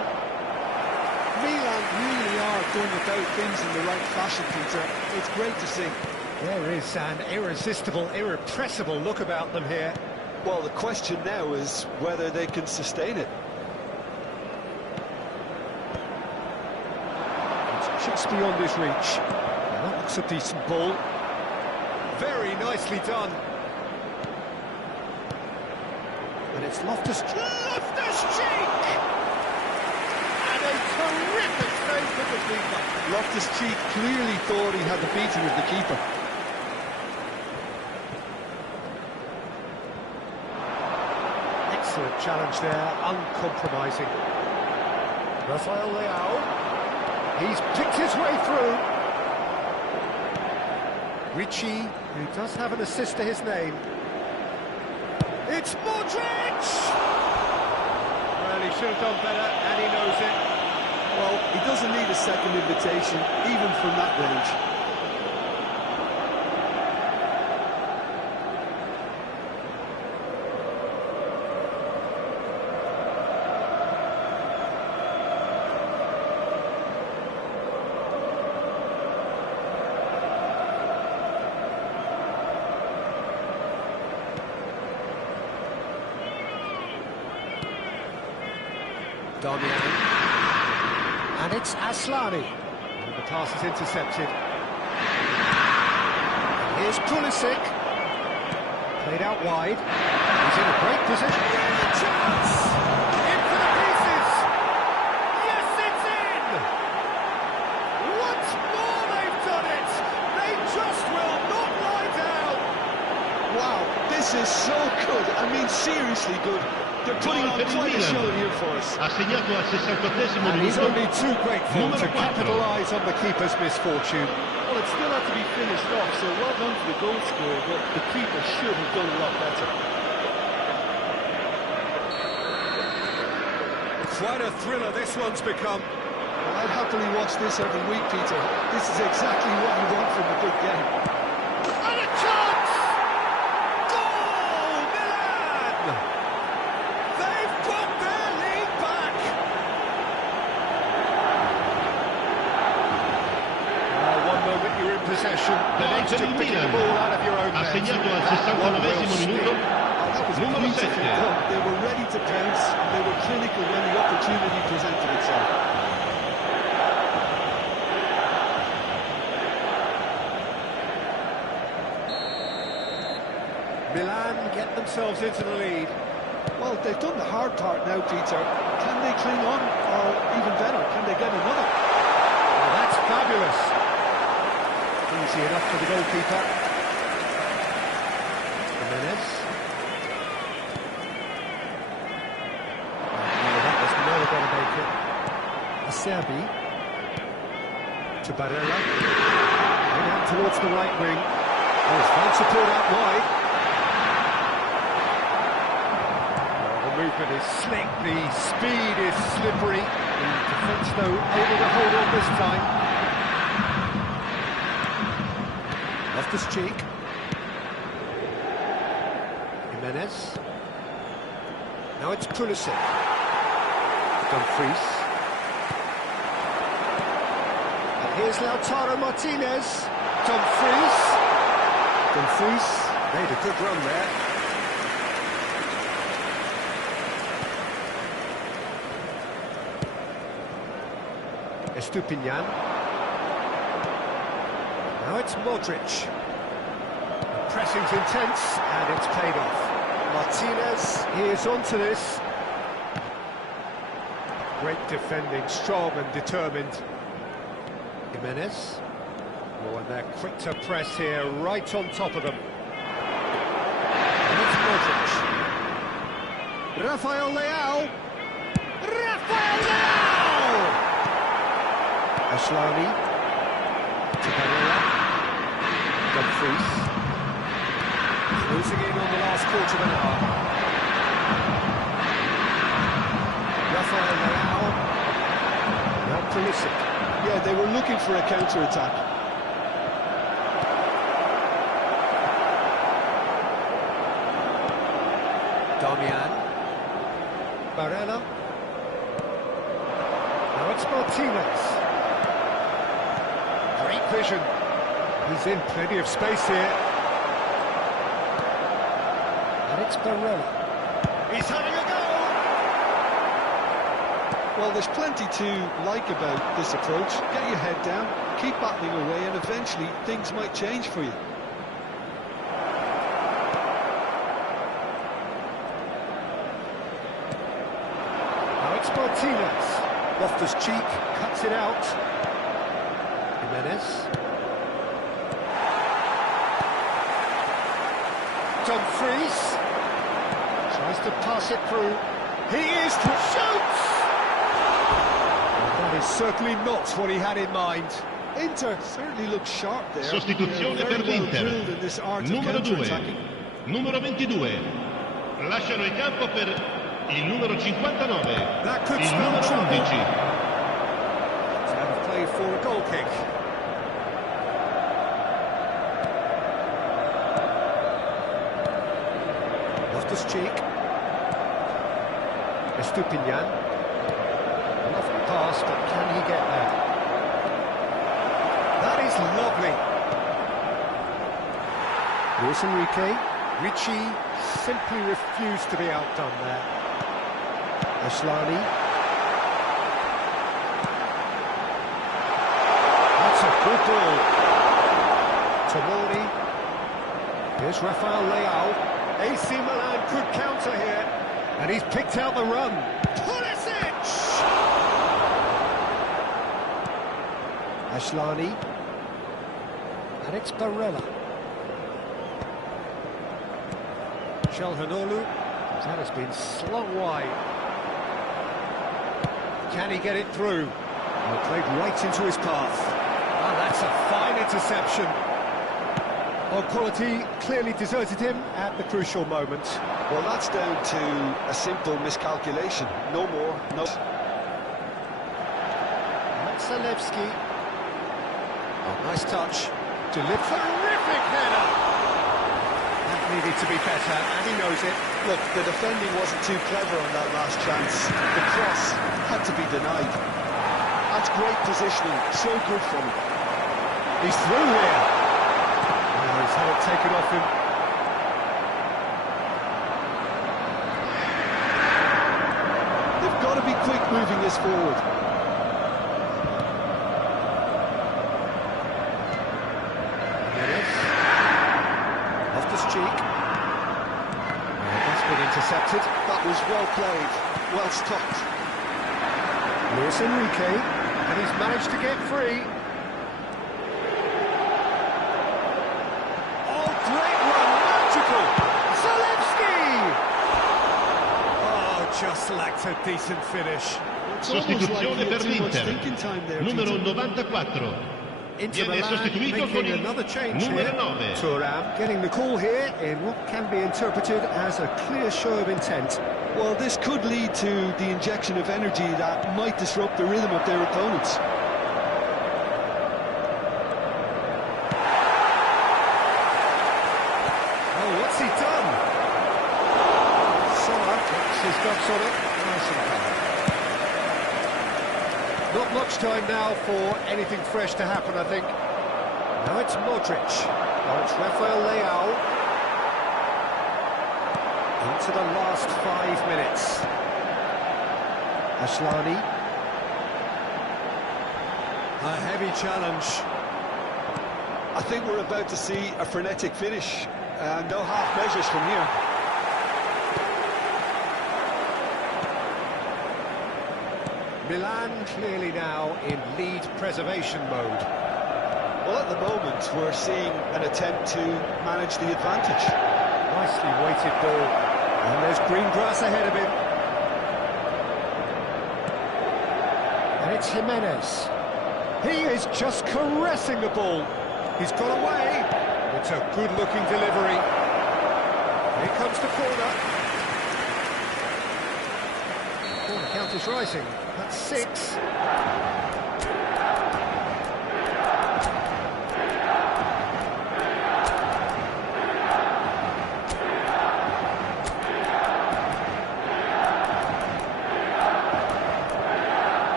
Milan really are going about things in the right fashion, Peter. It's great to see. There is an irresistible, irrepressible look about them here. Well, the question now is whether they can sustain it. It's just beyond his reach. Now that looks a decent ball. Very nicely done. And it's Loftus-Cheek! And a terrific save from the keeper. Loftus-Cheek clearly thought he had the beating of the keeper. Excellent challenge there, uncompromising. Rafael Leao. He's picked his way through. Ricci, who does have an assist to his name. It's Modric! Well, he should have done better, and he knows it. Well, he doesn't need a second invitation, even from that range. Darmian. And it's Aslani. And the pass is intercepted. And here's Pulisic. Played out wide. He's in a great position. Chance! In for the pieces! Yes, it's in! Once more they've done it! They just will not lie down! Wow, this is so good. I mean, seriously good. They're putting on quite a show here for us. Ha segnato al 68esimo And he's minuto. only too grateful Numero to 4. capitalise on the keeper's misfortune. Well, it still had to be finished off, so well done to the goal scorer, but the keeper should have done a lot better. Quite a thriller this one's become. Well, I'd happily watch this every week, Peter. This is exactly what you want from a good game. And a chance! Goal! Milan! They've got their lead back! One moment you're in possession, the next Per you're il picking the Milan. ball out of your own Ha net. segnato al One will 69esimo sting. minuto. That was Numero beautifully 7. done. They were ready to pounce, and they were clinical when the opportunity presented itself. Milan get themselves into the lead. Well, they've done the hard part now, Peter. Can they cling on, or even better, can they get another? Well, that's fabulous. Easy enough for the goalkeeper. Jimenez. That was never going to make it. Acerbi. To Barella. Going out towards the right wing. There's fine support out wide. The movement is slick, the speed is slippery. The defence, though, able to hold on this time. Loftus-Cheek. Jimenez. Now it's Pulisic. Dumfries. And here's Lautaro Martinez. Dumfries. Dumfries made a good run there. Estupinian. Now it's Modric. The pressing's intense, and it's paid off. Martinez, he is onto this. Great defending, strong and determined. Jimenez. Oh, and they're quick to press here, right on top of them. And it's Modric. Rafael Leao. Rafael Leao! Aslani. To Barella. Dumfries. Closing in on the last quarter of an hour. Rafael Leao. Now Pulisic. Yeah, they were looking for a counter-attack. Darmian. Barella. Now it's Martinez. Great vision. He's in plenty of space here. And it's Barella. He's having a go! Well, there's plenty to like about this approach. Get your head down, keep battling away, and eventually things might change for you. Now it's Martinez. Loftus-Cheek cuts it out. Jimenez. Dumfries. Tries to pass it through. He is to shoots! That is certainly not what he had in mind. Inter certainly looks sharp there. Sostituzione They're per very well l'Inter. drilled in this art of Numero 2. counter-attacking. Numero 22. Lasciano il campo per il numero 59. That could Il spell numero trouble. 11. To have a play for a goal kick. Loftus-Cheek. Estupinian. Lovely pass, but can he get there? That is lovely. Luis Enrique. Ricci simply refused to be outdone there. Aslani. That's a good ball. Tomori. Here's Rafael Leao. AC Milan could counter here. And he's picked out the run. Pulisic! Ashlani. Alex Barella. Çalhanoğlu. That has been slung wide. Can he get it through? Well, played right into his path. Oh, that's a fine interception. Well, quality clearly deserted him at the crucial moment. Well, that's down to a simple miscalculation. No more, no... Zalewski. Oh, nice touch. Terrific header! That needed to be better, and he knows it. Look, the defending wasn't too clever on that last chance. The cross had to be denied. That's great positioning, so good from him. He's through here. Oh, he's had it taken off him. They've got to be quick moving this forward. Loftus-Cheek. That's been intercepted. That was well played, well stopped. Luis Enrique, and he's managed to get free. Oh, great run, magical! Zalewski! Oh, just lacked a decent finish. Sostituzione per l'Inter, numero 94. Inter Viene sostituito con making another change numero here. 9. Thuram getting the call here in what can be interpreted as a clear show of intent. Well, this could lead to the injection of energy that might disrupt the rhythm of their opponents. Oh, what's he done? Salah gets his gloves on it. Nice and covered. Not much time now for anything fresh to happen, I think. Now it's Modric. Now it's Rafael Leao. Into the last 5 minutes. Ashlani. A heavy challenge. I think we're about to see a frenetic finish. No half measures from here. Milan clearly now in lead preservation mode. Well, at the moment, we're seeing an attempt to manage the advantage. Nicely weighted ball. And there's green grass ahead of him. And it's Jimenez. He is just caressing the ball. He's got away. It's a good-looking delivery. Here comes the corner. Corner count is rising. That's 6.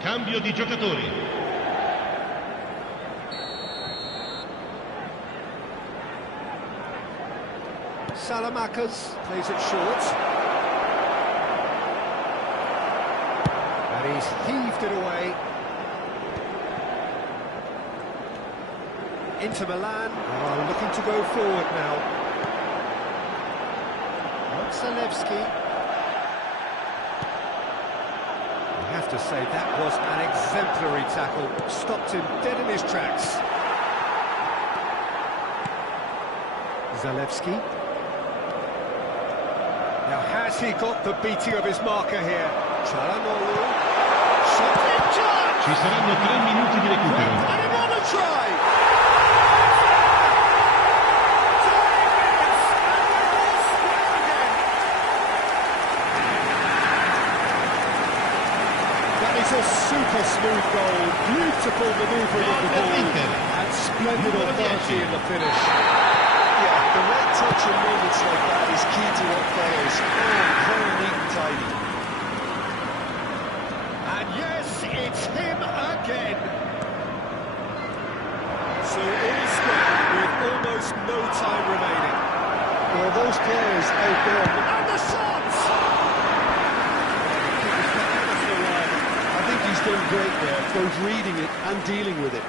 Cambio di giocatori. Salamakers plays it short. And he's heaved it away. Inter Milan are looking to go forward now. Zalewski. I have to say that was an exemplary tackle. Stopped him dead in his tracks. Zalewski. Now has he got the beating of his marker here? Çalhanoğlu. Shot in charge! Ci saranno 3 minuti di recupero. And another try! It's a super smooth goal, beautiful manoeuvring of the ball, and splendid authority in the finish. Yeah, the right touch in moments like that is key to what follows. Oh, very neat and tidy. And yes, it's him again. So all square. almost no time remaining. Well, those players out there... And the shot! I think he's done great there, both reading it and dealing with it.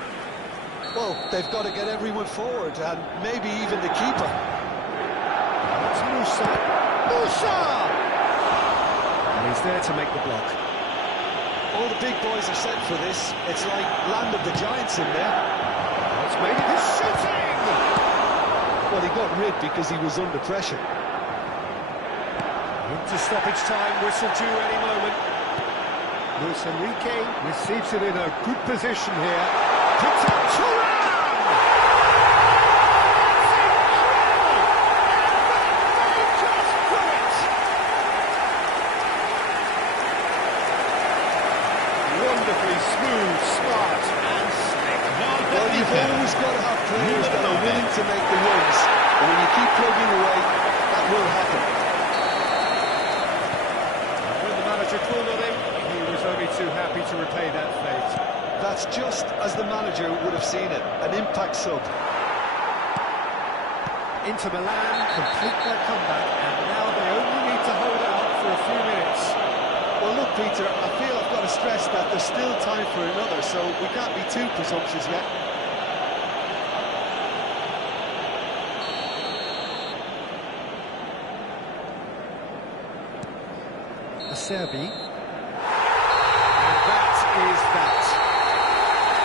Well, they've got to get everyone forward, and maybe even the keeper. It's Musa. Musa! And he's there to make the block. All the big boys are set for this. It's like Land of the Giants in there. It's made it his shooting! Well, he got rid because he was under pressure. Into stoppage time, whistle due any moment. Luis Enrique receives it in a good position here. Puts it Thuram! Wonderfully smooth, smart and slick. Well, you've always got to have players that are willing to make the runs. And when you keep plugging away, that will happen. When the manager called on him, he was only too happy to repay that fate. That's just as the manager would have seen it, an impact sub. Inter Milan complete their comeback, and now they only need to hold out for a few minutes. Well, look, Peter, I feel I've got to stress that there's still time for another, so we can't be too presumptuous yet. Acerbi. And that is that.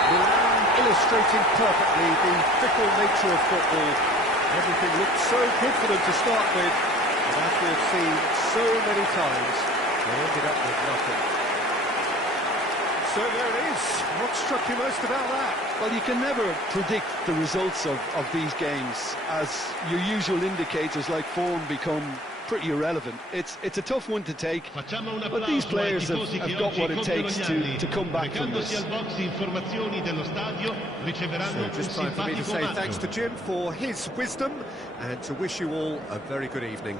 Milan illustrating perfectly the fickle nature of football. Everything looked so good for them to start with, but as we have seen so many times, they ended up with nothing. So there it is. What struck you most about that? Well, you can never predict the results of these games, as your usual indicators like form become pretty irrelevant. It's a tough one to take, but these players have got what it takes to come back from this. So just time for me to say thanks to Jim for his wisdom, and to wish you all a very good evening.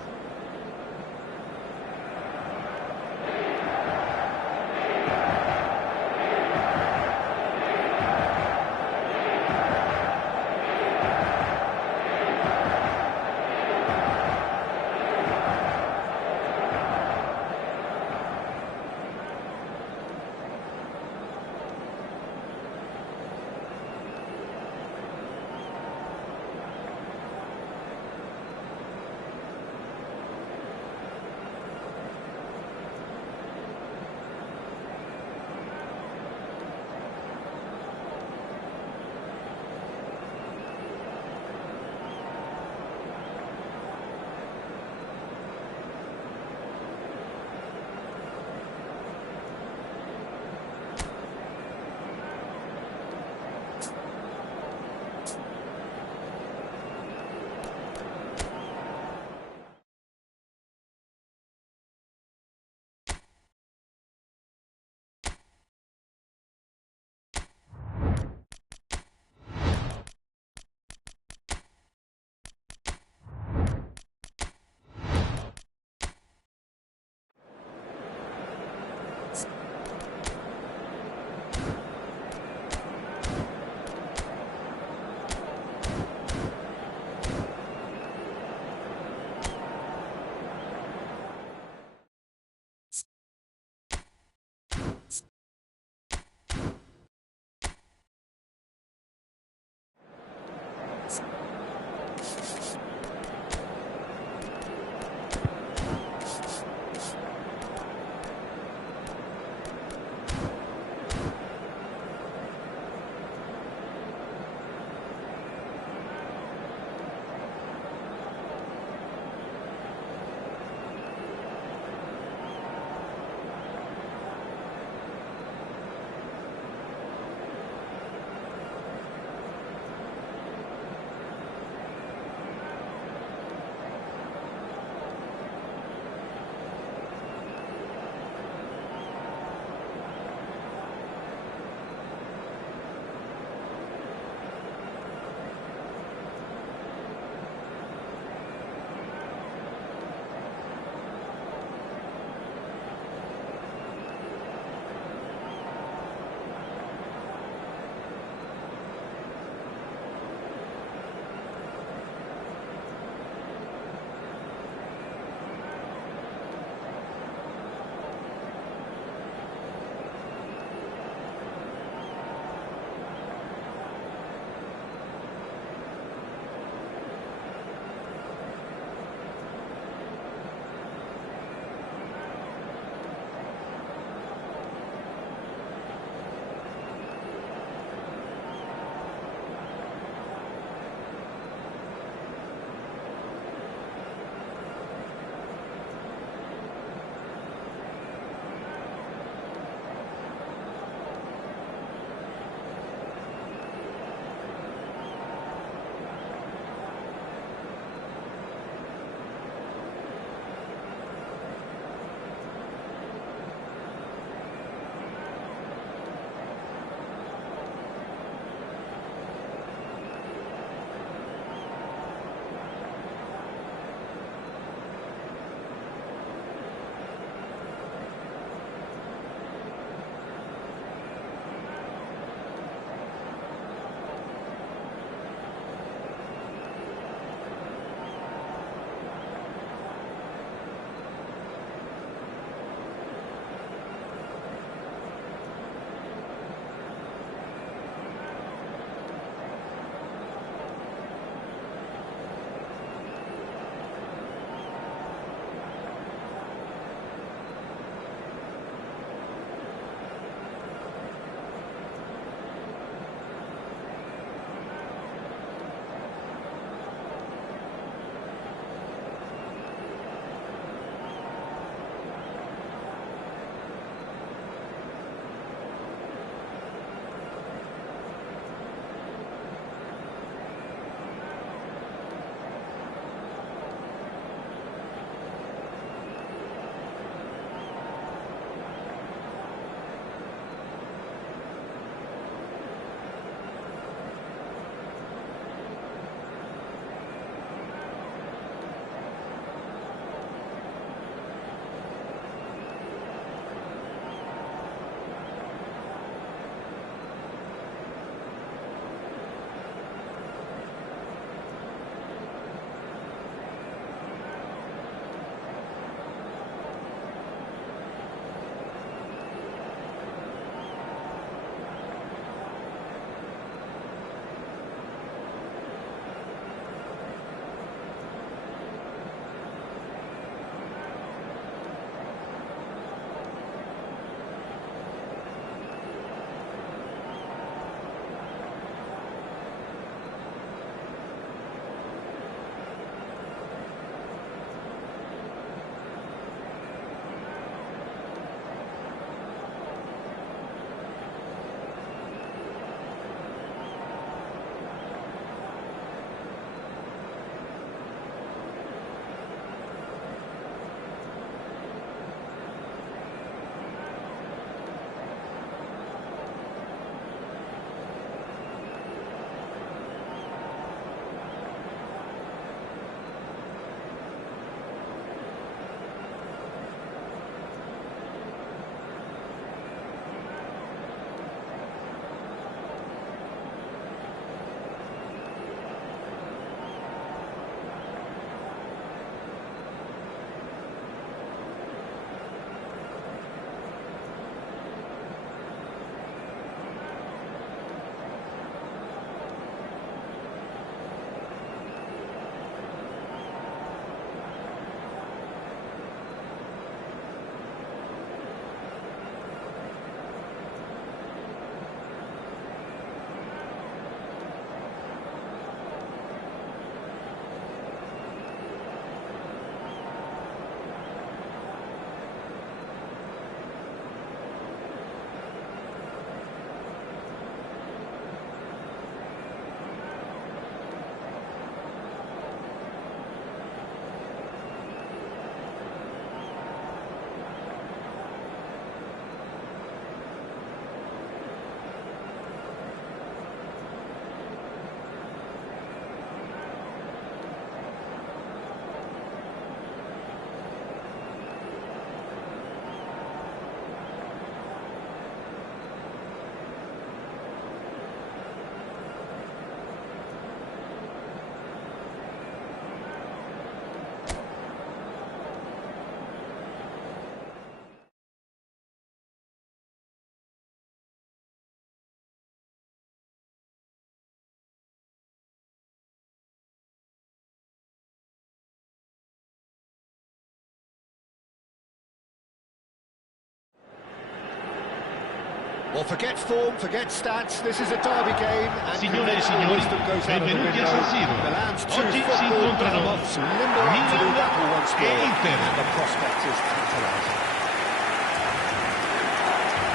Well, forget form, forget stats, this is a derby game, and Signore e conventional signori, wisdom goes out of the benvenuti a window. San Siro. Milan's two Oggi si football incontrano behemoths limber up to do Milan battle once e more, Inter. and the prospect is tantalising.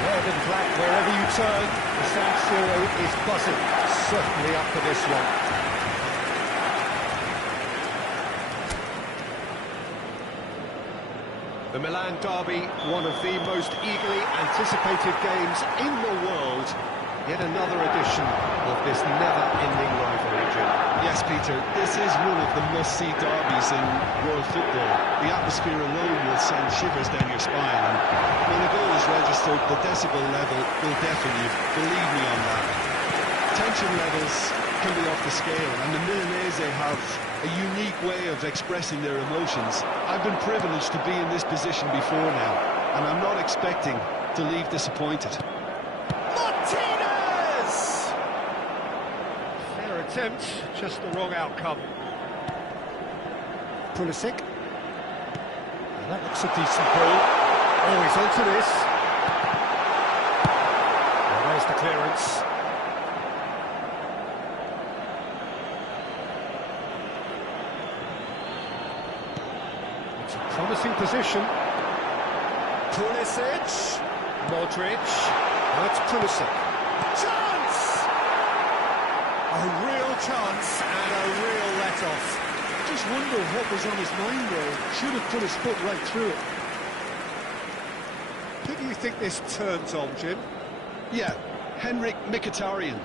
Red and black, wherever you turn, the San Siro is buzzing, certainly up for this one. The Milan derby, one of the most eagerly anticipated games in the world. Yet another edition of this never-ending rivalry, Jim. Yes, Peter, this is one of the must-see derbies in world football. The atmosphere alone will send shivers down your spine, and when a goal is registered, the decibel level will deafen you. Believe me on that. Tension levels can be off the scale, and the Milanese have a unique way of expressing their emotions. I've been privileged to be in this position before now, and I'm not expecting to leave disappointed. Martinez! Fair attempt, just the wrong outcome. Pulisic. That looks a decent ball. Oh, he's onto this. Well, there's the clearance. It's a promising position. Pulisic. Modric. Now it's Pulisic. Chance! A real chance and a real let-off. Just wonder what was on his mind there. Should have put his foot right through it. Who do you think this turns on, Jim? Yeah, Henrik Mkhitaryan.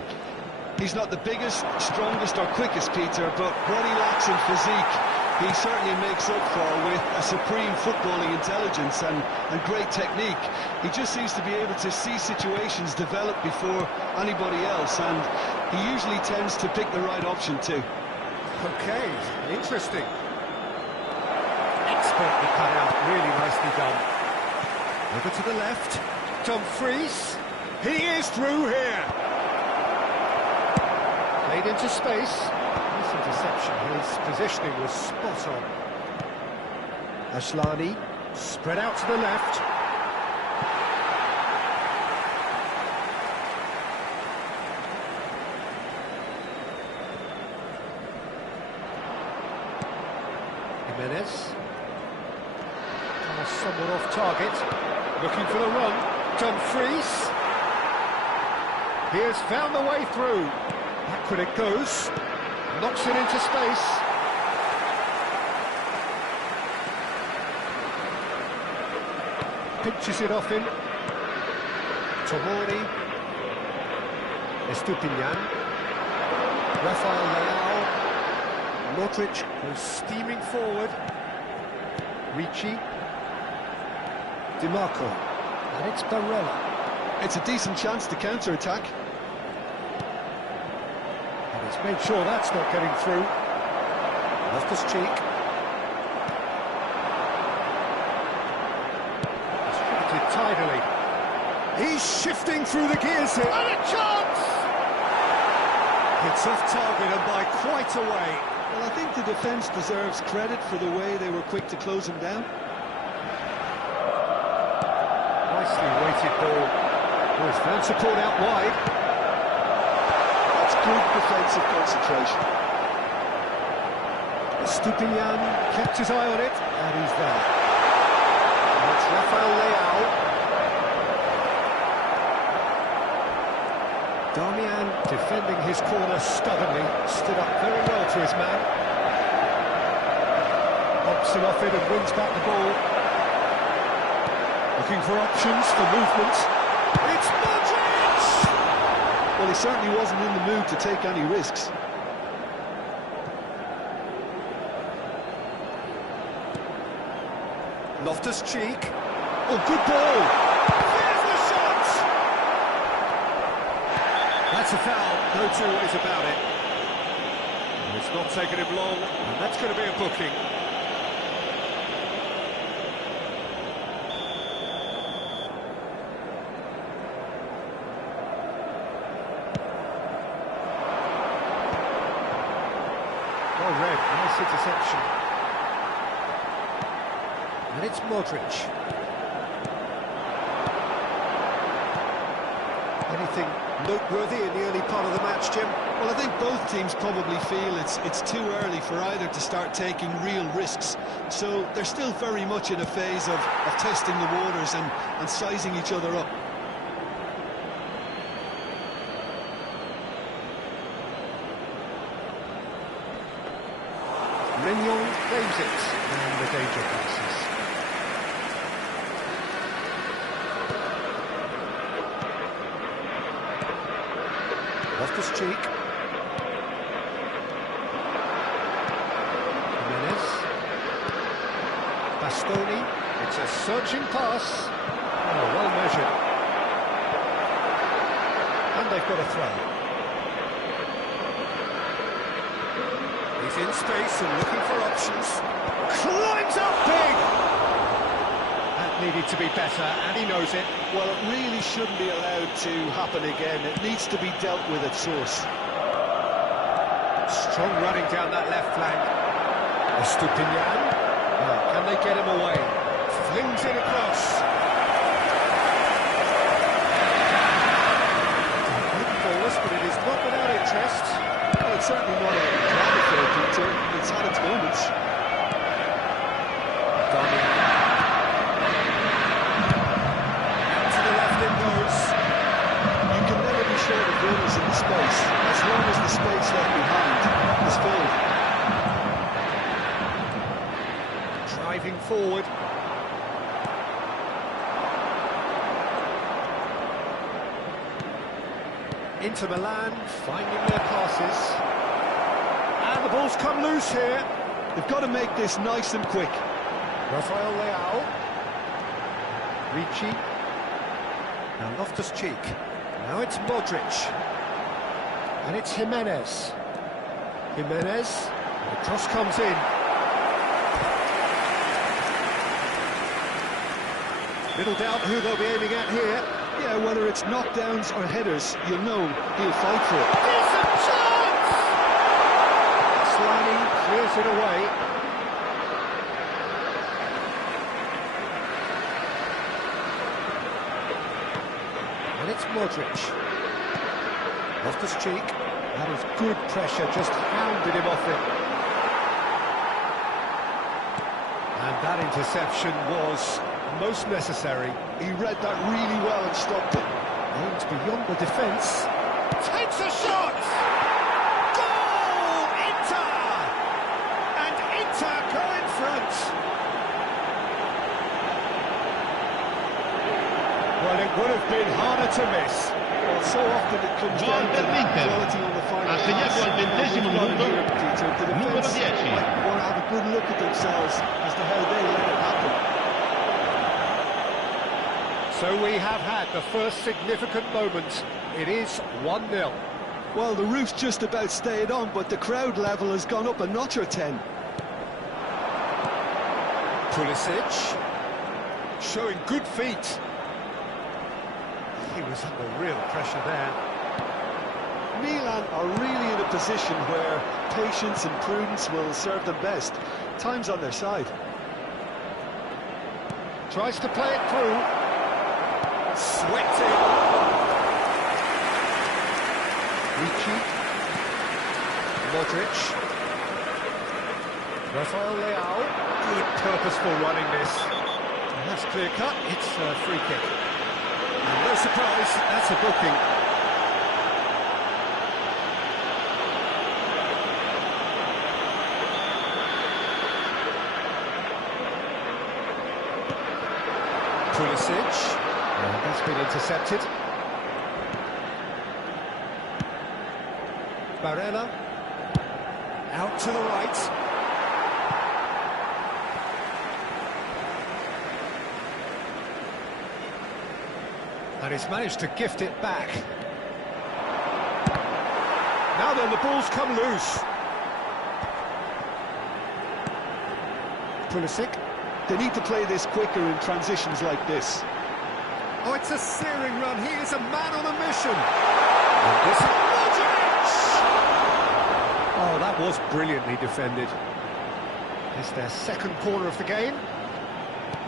He's not the biggest, strongest or quickest, Peter, but what he lacks in physique, he certainly makes up for with a supreme footballing intelligence and great technique. He just seems to be able to see situations develop before anybody else, and he usually tends to pick the right option too. Okay, interesting. Expertly cut out, really nicely done. Over to the left, Dumfries. He is through here. Played into space. Nice interception. His positioning was spot on. Ashlani, spread out to the left. Jimenez. Somewhat off target. Looking for the run. Dumfries. He has found the way through. Backward it goes. Knocks it into space. Pinches it off him. Tomori. Estupinian. Rafael Leao. Modric goes steaming forward. Ricci. Di Marco. And it's Barella. It's a decent chance to counter-attack. And he's made sure that's not getting through. Loftus-Cheek. Distributed tidily. He's shifting through the gears here. And a chance! It's off target and by quite a way. Well, I think the defence deserves credit for the way they were quick to close him down. Nicely weighted ball. Oh, he's found support out wide. That's good defensive concentration. Estupinian kept his eye on it, and he's there. And it's Rafael Leao. Darmian defending his corner stubbornly, stood up very well to his man. Bumps him off it and wins back the ball. Looking for options for movement. It's Modric! Well, he certainly wasn't in the mood to take any risks. Loftus-Cheek. Oh, good ball! There's the shot! That's a foul, no two ways about it. It's not taken him long, and that's going to be a booking. Well read, nice interception. And it's Modric. Anything noteworthy in the early part of the match, Jim? Well, I think both teams probably feel it's too early for either to start taking real risks. So they're still very much in a phase of testing the waters and sizing each other up. Mignon claims it, and the danger passes. Loftus-Cheek. Jimenez. Bastoni. It's a searching pass. Oh, well measured. And they've got a throw. He's in space and looking for options. Climbs up big! That needed to be better, and he knows it. Well, it really shouldn't be allowed to happen again. It needs to be dealt with at source. Strong running down that left flank. Estupinian. Can they get him away? Flings it across. Good force, but it is not without interest. Well, it's certainly not a drama fair, Peter. It's had its moments. Darmian. Out to the left it goes. You can never be short of runners in the space, as long as the space left behind is filled. Driving forward. Inter Milan finding their passes. And the ball's come loose here. They've got to make this nice and quick. Rafael Leao. Ricci. Now Loftus-Cheek. Now it's Modric. And it's Jimenez. Jimenez. The cross comes in. Little doubt who they'll be aiming at here. Yeah, whether it's knockdowns or headers, you'll know he'll fight for it. Decent chance! Slani clears it away. And it's Modric. Loftus-Cheek. That is good pressure, just hounded him off it. And that interception was most necessary. He read that really well and stopped it. Aims beyond the defence. Takes a shot! Goal! Inter! And Inter go in front. Well, it would have been harder to miss. Well, so often it comes Gol down to per that l'Inter. quality on the final Ha segnato pass. al 20° minuto Peter, the numero defence 10. might want to have a good look at themselves as to how they let it happen. So we have had the first significant moment. It is 1-0. Well, the roof's just about stayed on, but the crowd level has gone up a notch or 10. Pulisic showing good feet. He was under real pressure there. Milan are really in a position where patience and prudence will serve them best. Time's on their side. Tries to play it through. Sweating. Ricci. Modric. Rafael Leao. Good purposeful running this. And that's clear cut. It's a free kick. And no surprise, that's a booking. Pulisic. And that's been intercepted. Barella. Out to the right. And he's managed to gift it back. Now then, the ball's come loose. Pulisic. They need to play this quicker in transitions like this. Oh, it's a searing run. He is a man on a mission. And this is Modric! Oh, that was brilliantly defended. It's their second corner of the game.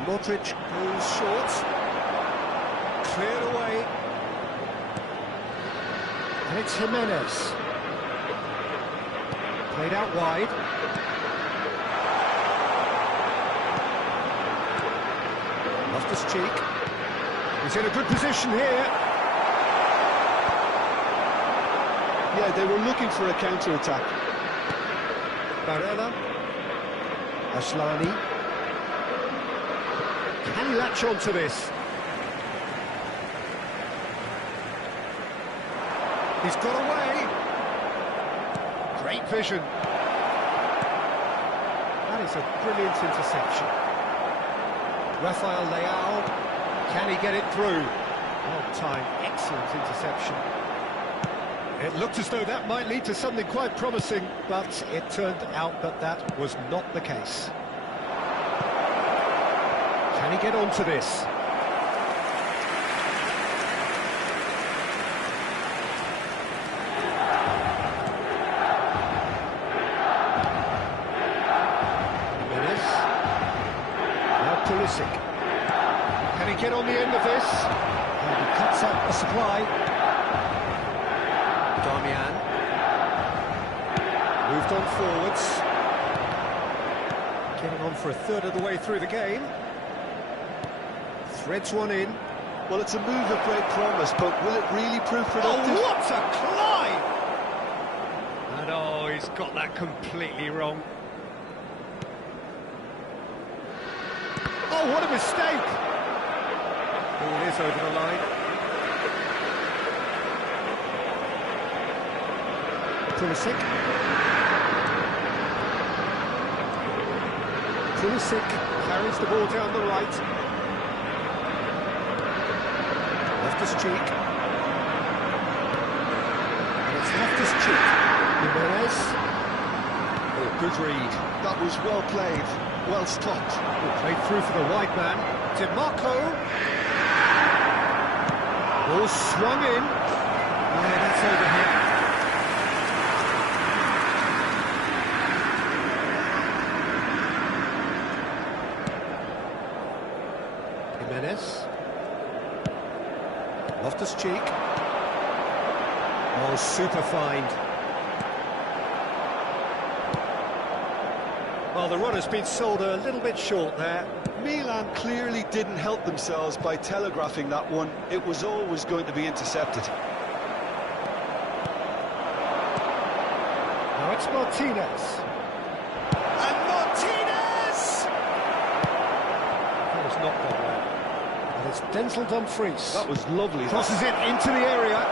Modric goes short. Cleared away. And it's Jimenez. Played out wide. Loftus-Cheek. He's in a good position here. Yeah, they were looking for a counter-attack. Barella. Asllani. Can he latch on to this? He's got away. Great vision. That is a brilliant interception. Rafael Leao. Can he get it through? Well timed, excellent interception. It looked as though that might lead to something quite promising, but it turned out that that was not the case. Can he get onto this? Jimenez. Now Pulisic. Can he get on the end of this? And he cuts out the supply. Darmian. Moved on forwards. Getting on for a third of the way through the game. Threads one in. Well, it's a move of great promise, but will it really prove productive? Oh, what a climb! And oh, he's got that completely wrong. Oh, what a mistake! Ball is over the line. Pulisic. Pulisic carries the ball down the right. Loftus-Cheek. And it's Loftus-Cheek. Jimenez. Oh, good read. That was well played, well stopped. Played through for the wide man. Dimarco. Ball swung in. Yeah, that's over here. Jimenez. Loftus-Cheek. Oh, super find. Well, the runner's been sold a little bit short there. Milan clearly didn't help themselves by telegraphing that one. It was always going to be intercepted. Now it's Martinez. And Martinez! That was not gone well. And it's Denzel Dumfries. That was lovely. Crosses it into the area.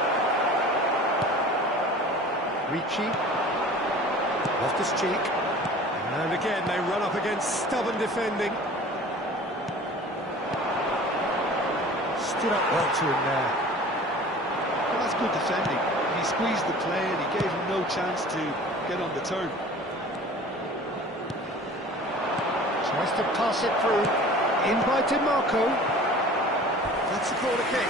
Ricci. Loftus-Cheek. And again, they run up against stubborn defending. Stood up well to him there. Well, that's good defending. He squeezed the play and he gave him no chance to get on the turn. Tries to pass it through. In by Dimarco. That's a corner kick.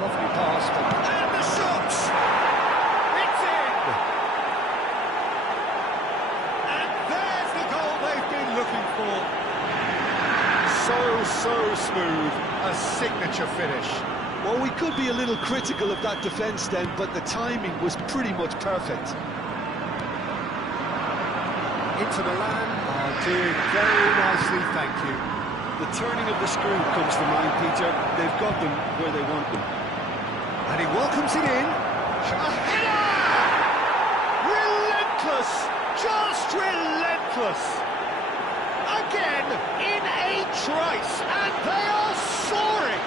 Lovely pass, and the shot! It's in! And there's the goal they've been looking for. So smooth, a signature finish. Well, we could be a little critical of that defence then, but the timing was pretty much perfect. Inter Milan are doing very nicely, thank you. The turning of the screw comes to mind, Peter. They've got them where they want them. And he welcomes it in. A header! Relentless! Just relentless! Again, in a trice, and they are soaring!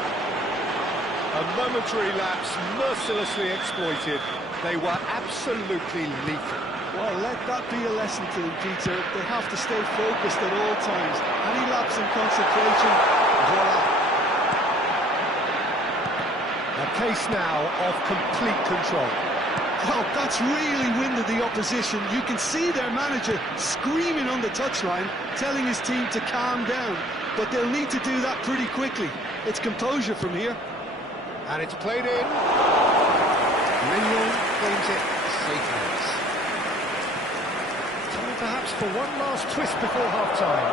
A momentary lapse mercilessly exploited. They were absolutely lethal. Well, let that be a lesson to them, Peter. They have to stay focused at all times. Any lapse in concentration, voila. A case now of complete control. Well, that's really winded the opposition. You can see their manager screaming on the touchline, telling his team to calm down. But they'll need to do that pretty quickly. It's composure from here. And it's played in. Mignon claims it safe hands. Time perhaps for one last twist before half-time.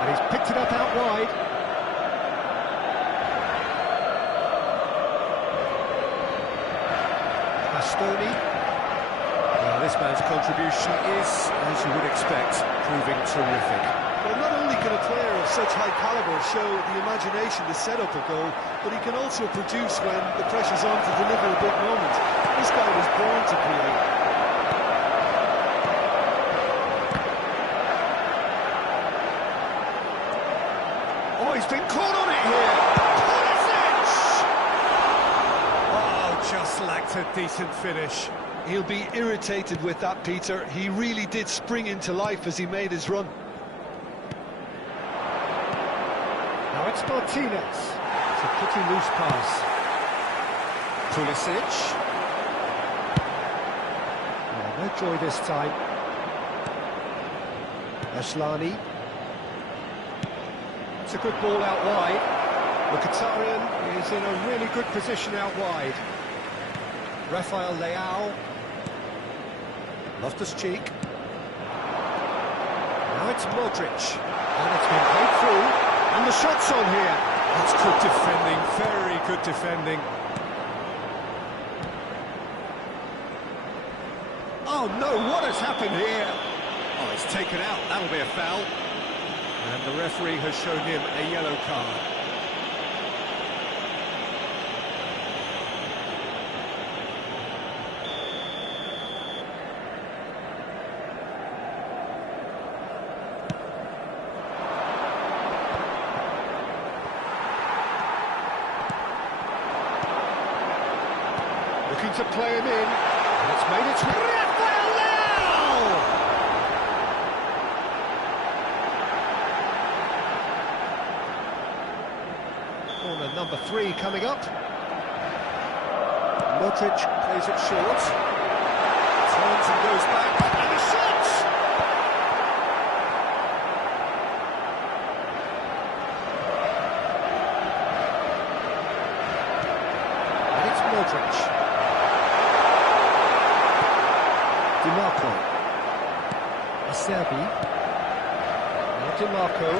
And he's picked it up out wide. Bastoni. Well, this man's contribution is, as you would expect, proving terrific. Well, not only can a player of such high calibre show the imagination to set up a goal, but he can also produce when the pressure's on to deliver a big moment. This guy was born to create. Oh, he's been caught on it here! Pulisic! Oh, just lacked a decent finish. He'll be irritated with that, Peter. He really did spring into life as he made his run. Now it's Martinez. It's a pretty loose pass. Pulisic. Oh, no joy this time. Asllani. It's a good ball out wide. Mkhitaryan is in a really good position out wide. Rafael Leao. Loftus-Cheek. Now it's Modric. And it's been played through. And the shot's on here. That's good defending, very good defending. Oh no, what has happened here? Oh, it's taken out, that'll be a foul. And the referee has shown him a yellow card. Looking to play him in, and it's made it to Rafael Leao! Corner number 3 coming up. Modric plays it short. Turns and goes back, and a shot! And it's Modric. Di Marco. Acerbi. Now Di Marco.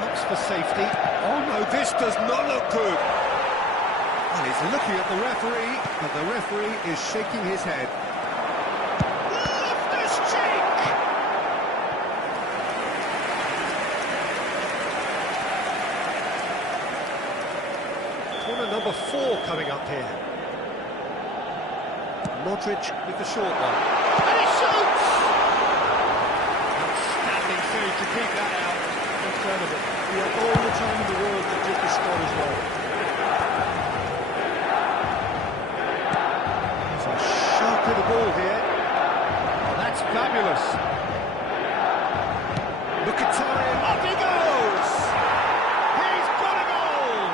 Looks for safety. Oh no, this does not look good. Well, he's looking at the referee, but the referee is shaking his head. Loftus-Cheek! Corner number 4 coming up here. Modric with the short one. And he shoots! Outstanding save to keep that out. Incredible. He had all the time in the world to take the spot as well. There's a sharp little ball here. Oh, that's fabulous. Mkhitaryan, up he goes! He's got a goal!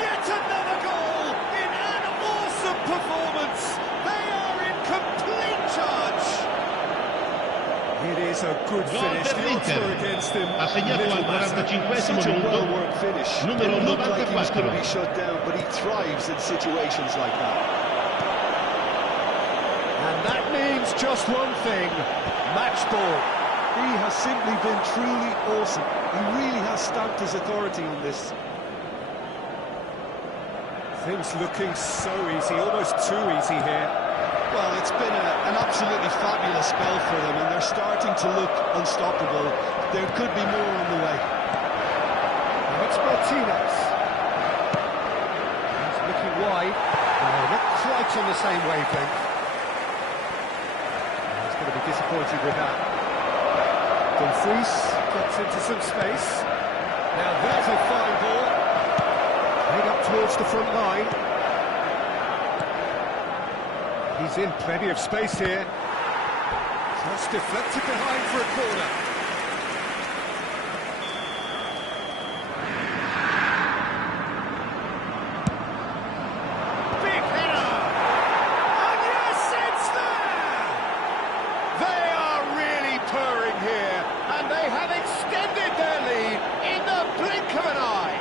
Yet another goal in an awesome performance. They are in complete charge. It is a good finish. The odds were against him. Ha segnato al 45esimo Such a minuto well-worked finish. numero It looked like he was going to 94. be shut down, but he thrives in situations like that. And that means just one thing. Match ball. He has simply been truly awesome. He really has stamped his authority on this. Things looking so easy, almost too easy here. Well, it's been an absolutely fabulous spell for them, and they're starting to look unstoppable. There could be more on the way. Now it's Martinez. He's looking wide. No, not quite on the same wavelength. He's going to be disappointed with that. Dumfries gets into some space. Now there's a fine ball. Played up towards the front line. He's in plenty of space here. Just deflected behind for a corner. Big header! And yes, it's there! They are really purring here, and they have extended their lead in the blink of an eye.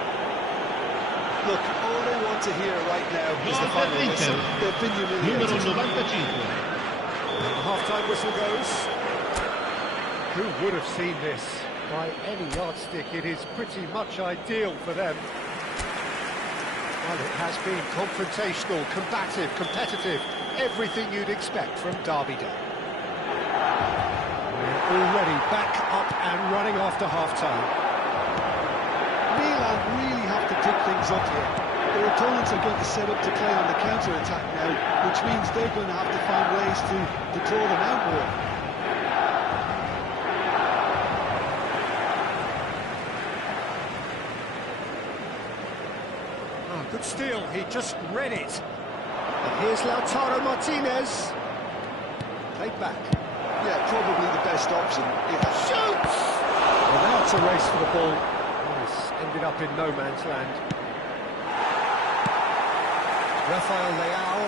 Look, all they want to hear right now is the final whistle. They've been Numero humiliated. 95. And the half-time whistle goes. Who would have seen this? By any yardstick, it is pretty much ideal for them. Well, it has been confrontational, combative, competitive, everything you'd expect from Derby Day. We're already back up and running after half-time. Milan really have to pick things up here. Their opponents are going to set up to play on the counter-attack now, which means they're going to have to find ways to draw them out more. Good steal, he just read it. And here's Lautaro Martinez. Played back. Yeah, probably the best option. Shoots! Well, now it's a race for the ball. It's ended up in no man's land. Rafael Leao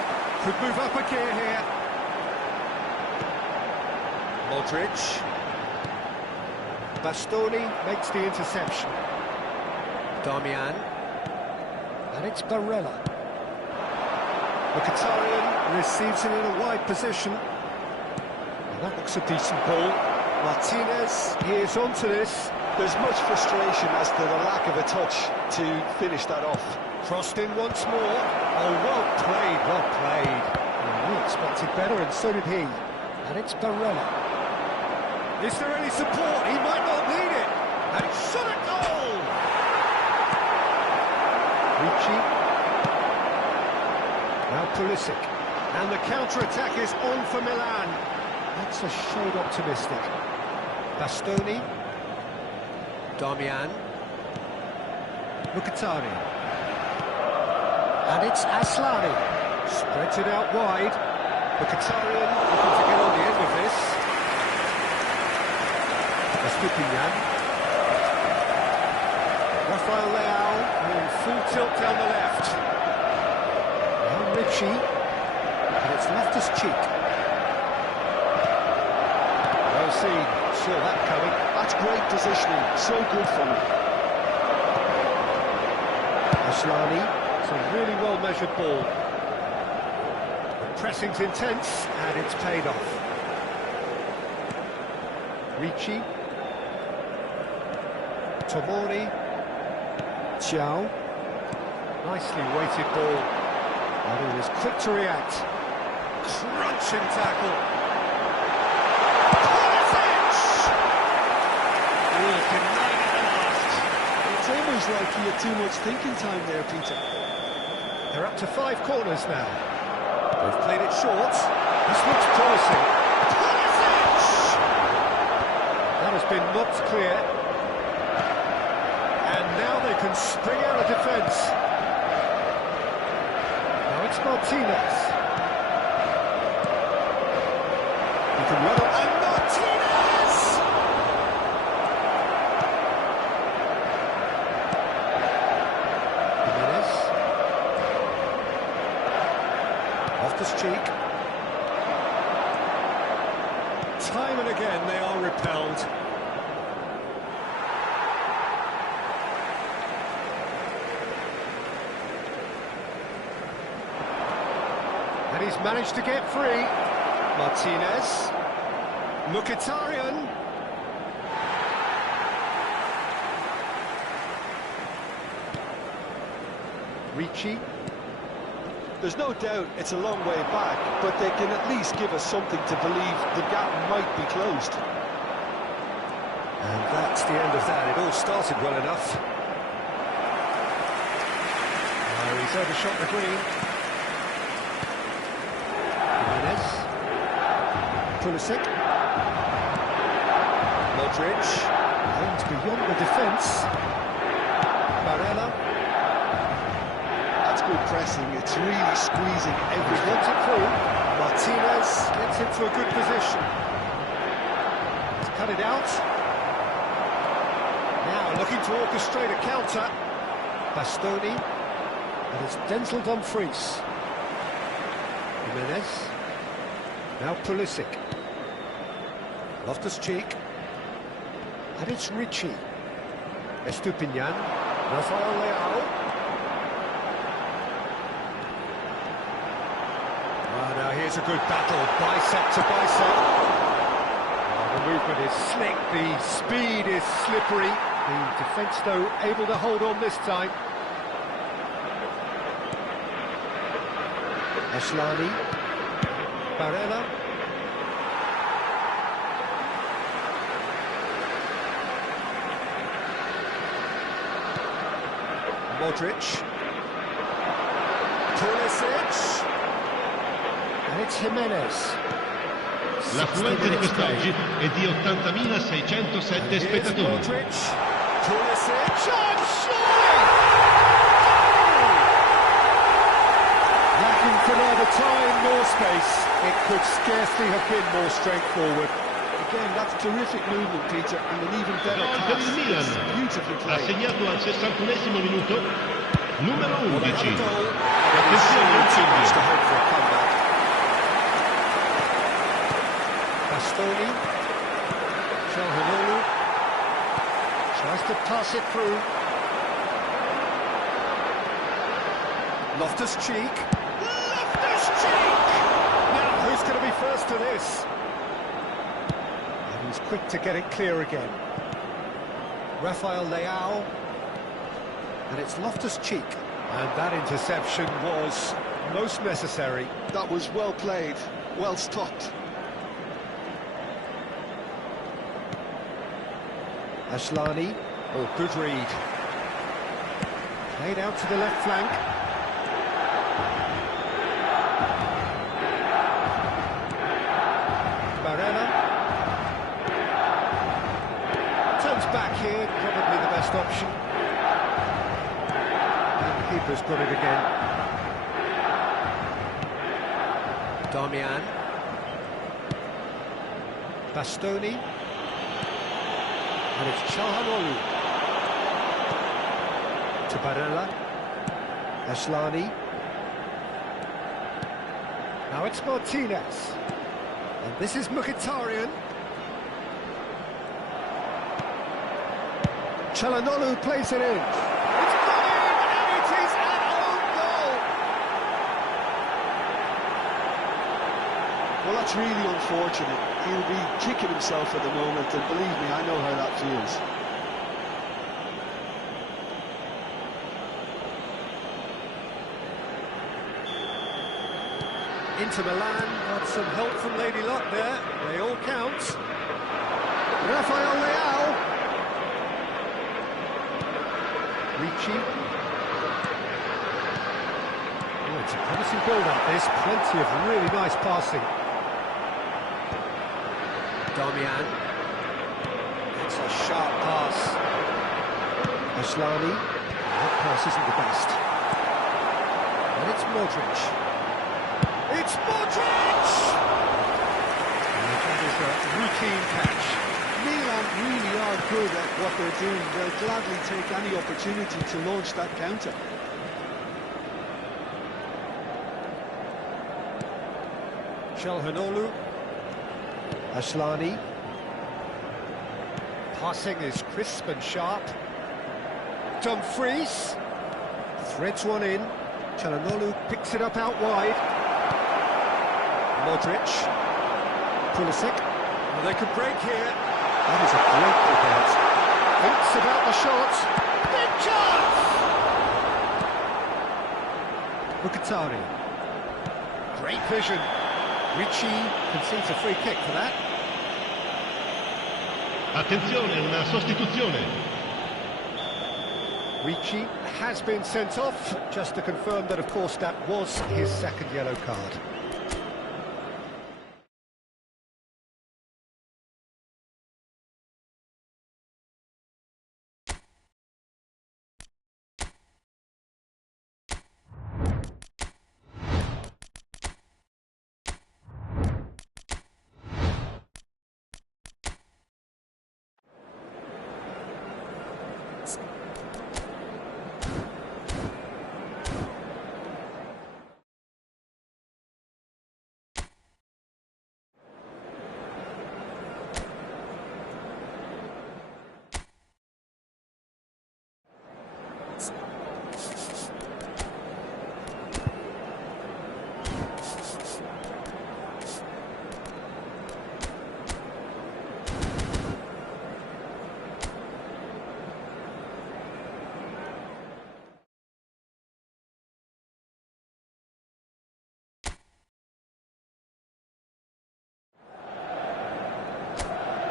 could move up a gear here. Modric. Bastoni makes the interception. Darmian. And it's Barella. Mkhitaryan receives it in a wide position. And that looks a decent ball. Martinez is onto this. There's much frustration as to the lack of a touch to finish that off. Crossed in once more. Oh, well played, well played. Well, we expected better, and so did he. And it's Barella. Is there any support? He might not need it. And it's shot at goal! Ricci. Now Pulisic. And the counter-attack is on for Milan. That's a shade optimistic. Bastoni. Darmian. Mkhitaryan. And it's Aslani. Spreads it out wide. Mkhitaryan looking to get on the end of this. Estupinian. Rafael Leao in full tilt down the left. Now Ricci. And it's Loftus-Cheek. Well seen. Saw that coming. That's great positioning. So good for him. Aslani. It's a really well-measured ball. The pressing's intense, and it's paid off. Ricci. Tomori. Ciao. Nicely weighted ball. And he was quick to react. Crunching tackle. Pulisic! Oh, denied at the last. It's almost like he had too much thinking time there, Peter. They're up to 5 corners now. They've played it short. This looks promising. Pulisic! That has been knocked clear. And now they can spring out of defence. Now it's Martinez. He can run it. And Martinez! Jimenez. Loftus-Cheek. Time and again they are repelled. And he's managed to get free. Martinez. Mkhitaryan. Ricci. There's no doubt it's a long way back, but they can at least give us something to believe the gap might be closed. And that's the end of that. It all started well enough. Oh, he's overshot the green. Jimenez. Pulisic. Modric. Aimed beyond the defence. Barella. That's good pressing. It's really squeezing everything. Gets it through. Martinez gets into a good position. He's cut it out. Now looking to orchestrate a counter. Bastoni. And it's Denzel Dumfries. Jimenez. Now Pulisic. Loftus-Cheek. And it's Ricci. Estupinian. Rafael Leao. a good battle, bicep to bicep. The movement is slick, the speed is slippery. The defence, though, able to hold on this time. Asllani. Barella. Modric. Pulisic. And it's Jimenez. L'affluenza di quest'oggi è di 80.607 spettatori. Modric. Pulisic. And surely! Lacking for neither time nor space. It could scarcely have been more straightforward. Again, that's terrific movement, Peter, and an even better Gol per il Milan. pass. It's beautifully Ha played. segnato al 61esimo minuto numero 11. Attenzione al Attenzione al to hope for a comeback. Bastoni. Calhanoglu tries to pass it through. Loftus-Cheek. Loftus-Cheek! Now, who's going to be first to this? And he's quick to get it clear again. Rafael Leao. And it's Loftus-Cheek. And that interception was most necessary. That was well played, well stopped. Asllani. Oh, good read. Played out to the left flank. Barella. Turns back here, probably the best option. And the keeper's got it again. Darmian. Bastoni. And it's Calhanoglu. To Barella. Asllani. Now it's Martinez. And this is Mkhitaryan. Calhanoglu plays it in. It's gone in, and it is an own goal. Well, that's really unfortunate. He'll be kicking himself at the moment, and believe me, I know how that feels. Inter Milan got some help from Lady Luck there. They all count. Rafael Leao. Ricci. Oh, it's a promising build-up, this. Plenty of really nice passing. Darmian. That's a sharp pass. Asllani. That pass isn't the best. And it's Modric. It's Modric! And that is a routine catch. Milan really are good at what they're doing. They'll gladly take any opportunity to launch that counter. Calhanoglu. Asllani. Passing is crisp and sharp. Dumfries. Threads one in. Calhanoglu picks it up out wide. Modric. Pulisic. Well, they could break here. That is a great pick out. Thinks about the shot. Big chance! Mkhitaryan. Great vision. Ricci concedes a free kick for that. Attenzione, una sostituzione. Ricci has been sent off, just to confirm that, of course, that was his second yellow card.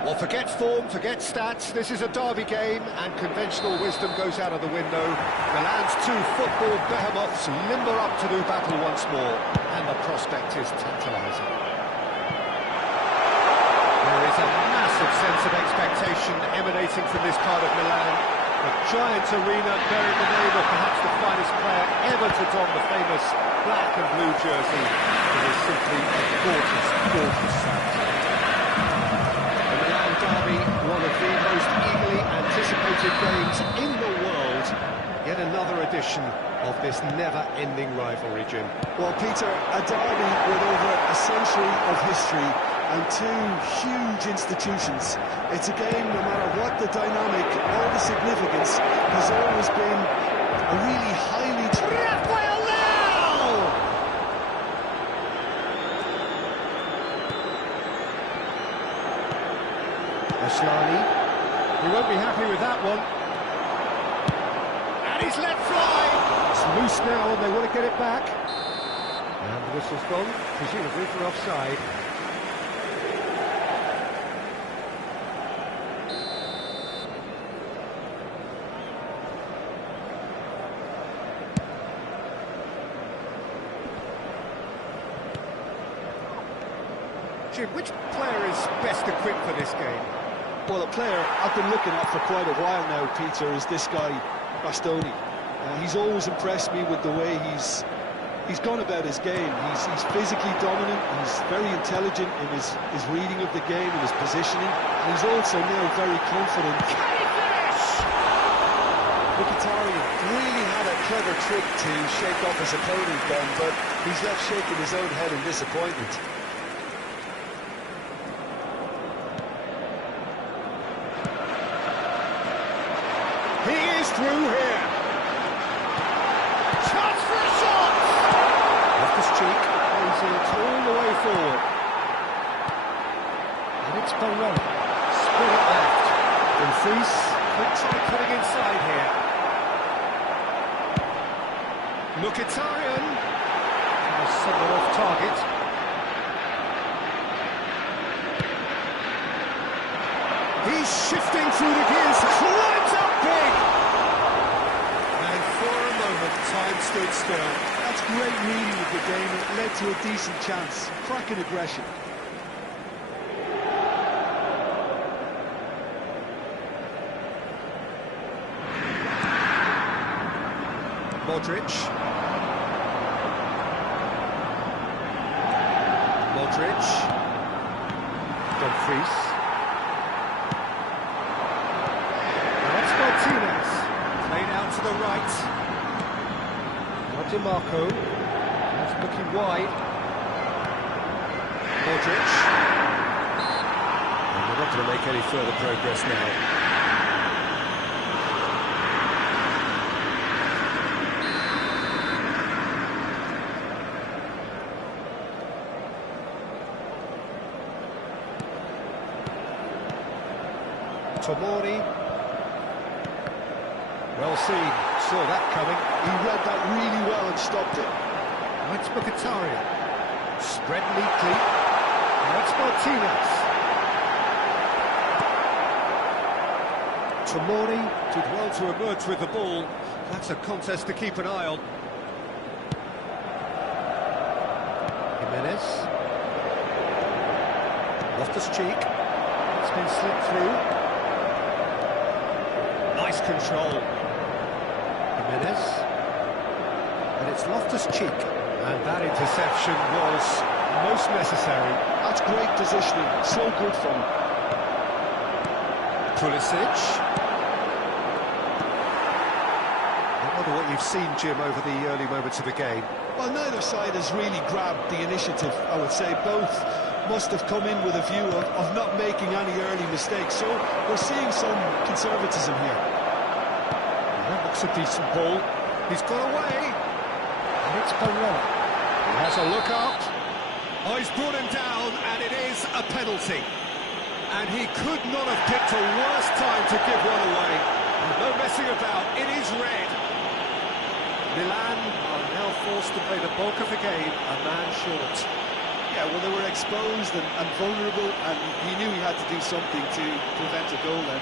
Well, forget form, forget stats. This is a derby game, and conventional wisdom goes out of the window. Milan's two football behemoths limber up to do battle once more, and the prospect is tantalising. There is a massive sense of expectation emanating from this part of Milan. The giant arena bearing the name of perhaps the finest player ever to don the famous black and blue jersey. It is simply a gorgeous, gorgeous sight. The Milan derby, one of the most eagerly anticipated games in the world. Yet another edition of this never-ending rivalry, Jim. Well, Peter, a derby with over a century of history and two huge institutions. It's a game, no matter what the dynamic or the significance, has always been a really highly... Rafael Leao! Asllani. He won't be happy with that one. And he's let fly! It's loose now and they want to get it back. And the whistle's gone, presumably for offside. Jim, which player is best equipped for this game? Well, a player I've been looking at for quite a while now, Peter, is this guy, Bastoni. He's always impressed me with the way he's gone about his game. He's physically dominant, he's very intelligent in his reading of the game and his positioning, and he's also now very confident. Can he finish? Mkhitaryan really had a clever trick to shake off his opponent, Ben, but he's left shaking his own head in disappointment. He is through here. Chance for a shot! Loftus-Cheek plays it all the way forward. And it's Barella. Spread it left. Dumfries could try cutting inside here. Mkhitaryan. Somewhat off target. He's shifting through the gears. Climbs up big! And for a moment, time stood still. That's great reading of the game, and it led to a decent chance. Cracking aggression. Modric. Dumfries. Martinez, played out to the right. Now DiMarco, that's looking wide. Modric. And we're not going to make any further progress now. Tomori. Well seen, saw that coming. He read that really well and stopped it. Now it's Mkhitaryan. Spread neatly. Now it's Martinez. Tomori did well to emerge with the ball. That's a contest to keep an eye on. Jimenez. Loftus-Cheek. It's been slipped through. Nice control. Jimenez, and it's Loftus-Cheek, and that interception was most necessary. That's great positioning, so good from him. Pulisic. I wonder what you've seen, Jim, over the early moments of the game. Well, neither side has really grabbed the initiative, I would say. Both must have come in with a view of not making any early mistakes, so we're seeing some conservatism here. That looks a decent ball. He's got away. And it's Barella. He has a look up. Oh, he's brought him down, and it is a penalty. And he could not have picked a worse time to give one away. No messing about, it is red. Milan are now forced to play the bulk of the game, a man short. Yeah, well, they were exposed and vulnerable, and he knew he had to do something to prevent a goal then.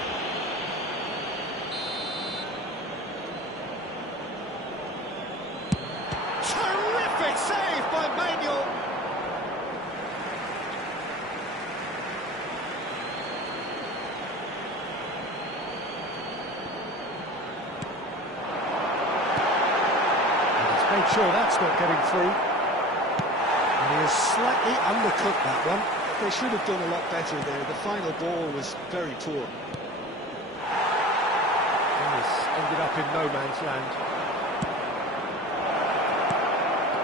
Terrific save by Manuel. And he's made sure that's not getting through. And he has slightly undercooked that one. They should have done a lot better there. The final ball was very poor. He's ended up in no man's land.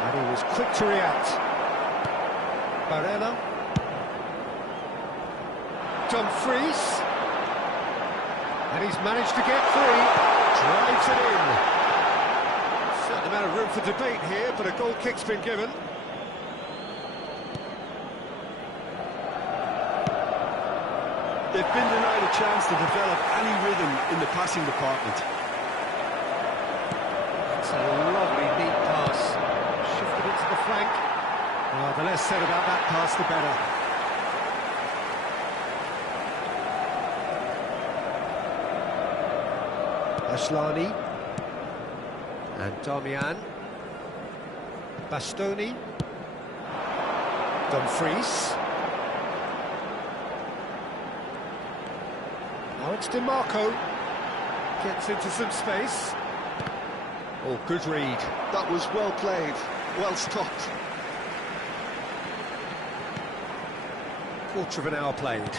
And he was quick to react. Barella. Dumfries. And he's managed to get free. Drives it in. Certain amount of room for debate here, but a goal kick's been given. They've been denied a chance to develop any rhythm in the passing department. It's a lovely, neat pass. Shifted it to the flank. Well, the less said about that pass, the better. Asllani. And Darmian. Bastoni. Dumfries. Now it's DiMarco. Gets into some space. Oh, good read. That was well played, well stopped. Quarter of an hour played.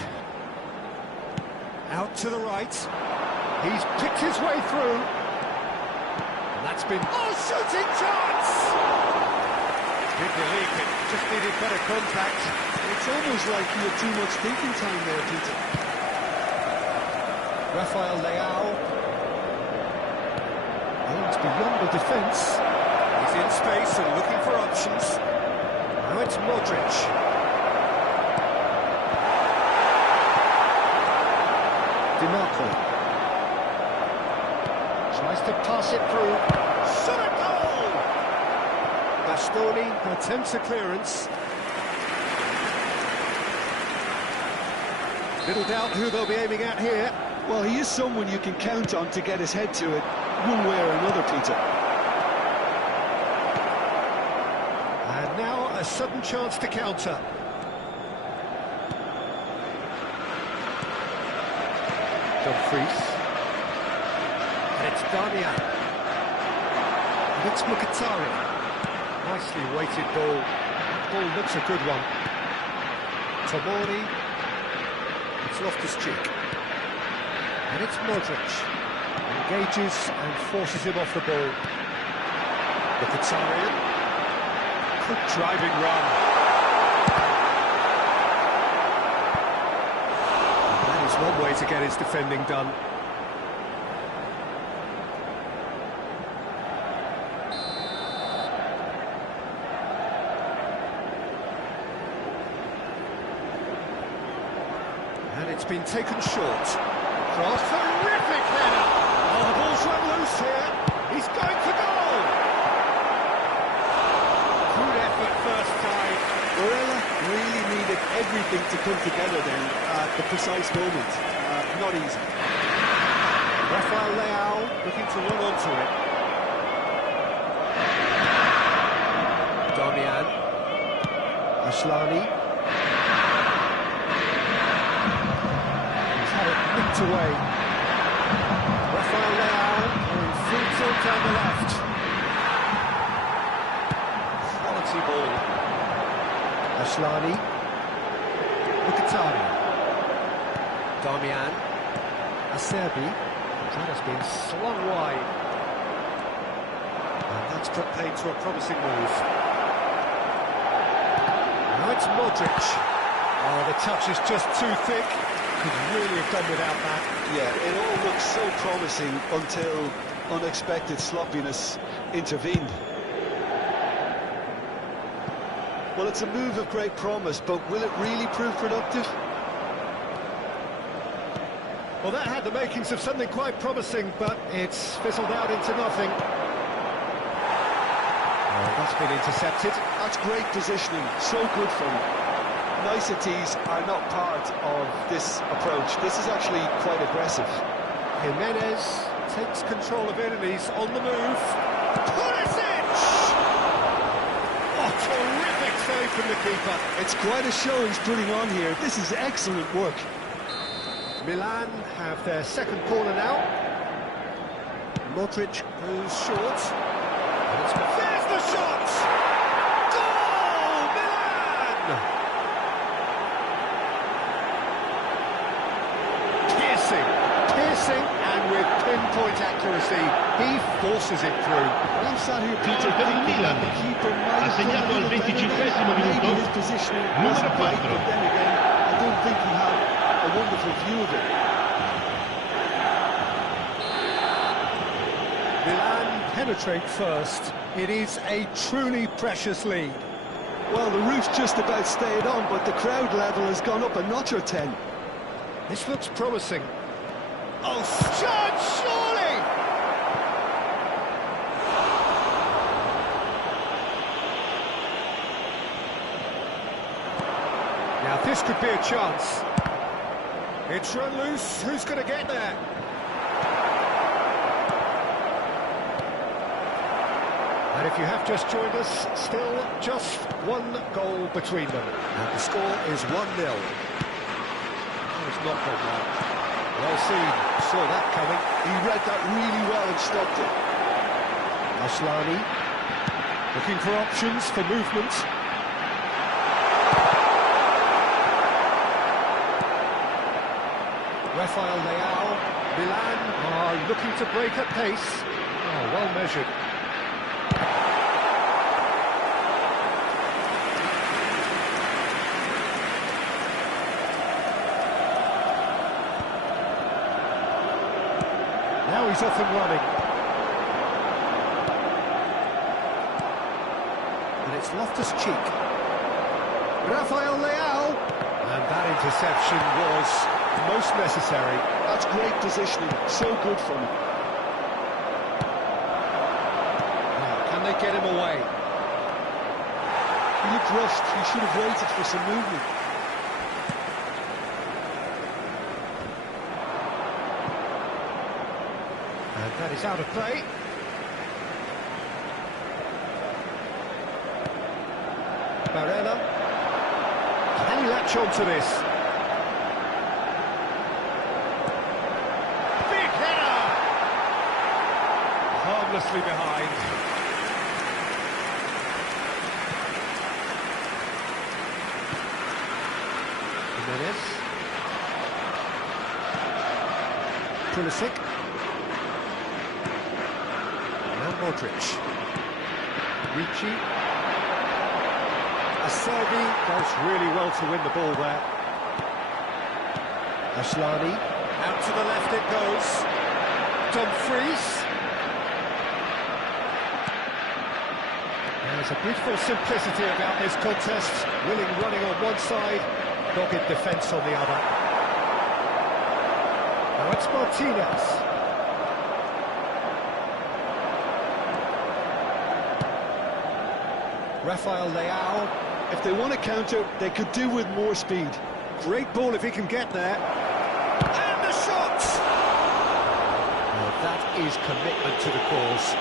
Out to the right. He's picked his way through. And that's been... Oh, shooting chance! Big relief, it just needed better contact. It's almost like he had too much thinking time there, Peter. Rafael Leao. Aims beyond the defence. He's in space and looking for options. Now it's Modric. DiMarco. Tries to pass it through. Shot a goal! Bastoni attempts a clearance. Little doubt who they'll be aiming at here. Well, he is someone you can count on to get his head to it, one way or another, Peter. And now a sudden chance to counter. Dumfries. And it's Darmian. And it's Mkhitaryan. Nicely weighted ball. Ball looks a good one. Tomori. It's Loftus-Cheek. And it's Modric. Engages and forces him off the ball. Mkhitaryan. Quick driving run. And that is one way to get his defending done. And it's been taken short. Cross, terrific header! Oh, the ball's run loose here. He's going for goal! Good effort first time. Barella really needed everything to come together then at the precise moment. Not easy. Rafael Leao looking to run onto it. Darmian. Asllani. He's had it nicked away. Rafael Leao in full tilt down the left. Quality ball. Asllani. Mkhitaryan. Darmian. Acerbi. That has been slung wide. And that's put paid to a promising move. Now it's Modric. Oh, the touch is just too thick. Could really have done without that. Yeah, it all looks so promising until unexpected sloppiness intervened. Well, it's a move of great promise, but will it really prove productive? Well, that had the makings of something quite promising, but it's fizzled out into nothing. Oh, that's That's been intercepted. That's great positioning, so good for him. Niceties are not part of this approach. This is actually quite aggressive. Jimenez takes control of it and he's on the move. Pulisic! Oh, terrific save from the keeper. It's quite a show he's putting on here. This is excellent work. Milan have their second corner now. Modric goes short. And it's there's the shot! Goal! Milan! Piercing, and with pinpoint accuracy, he forces it through. I'm sat here, Peter, Per il thinking Milan that the keeper might ha have segnato done a al little better 25esimo there. minuto Maybe his positioning numero wasn't right, 4. but then again, I don't think he had a wonderful view of it. Milan penetrate first. It is a truly precious lead. Well, the roof's just about stayed on, but the crowd level has gone up a notch or 10. This looks promising. Oh, shot, surely! Now this could be a chance. It's run loose. Who's going to get there? And if you have just joined us, still just one goal between them. And the score is 1-0. It's not gone well. Well seen, saw that coming. He read that really well and stopped it. Asllani looking for options for movement. Rafael Leao, Milan are looking to break at pace. Oh, well measured. Now he's off and running. And it's Loftus-Cheek. Rafael Leao. And that interception was most necessary. That's great positioning, so good from him. Now, can they get him away? He looked rushed, he should have waited for some movement. And that is out of play. Barella. Can he latch on to this? Big header! Harmlessly behind. Jimenez. Pulisic. Now Modric. Ricci. Acerbi does really well to win the ball there. Asllani. Out to the left it goes. Dumfries. There's a beautiful simplicity about this contest. Willing running on one side, dogged defence on the other. Now it's Martinez. Rafael Leao. If they want to counter, they could do with more speed. Great ball if he can get there. And the shot! Well, that is commitment to the cause.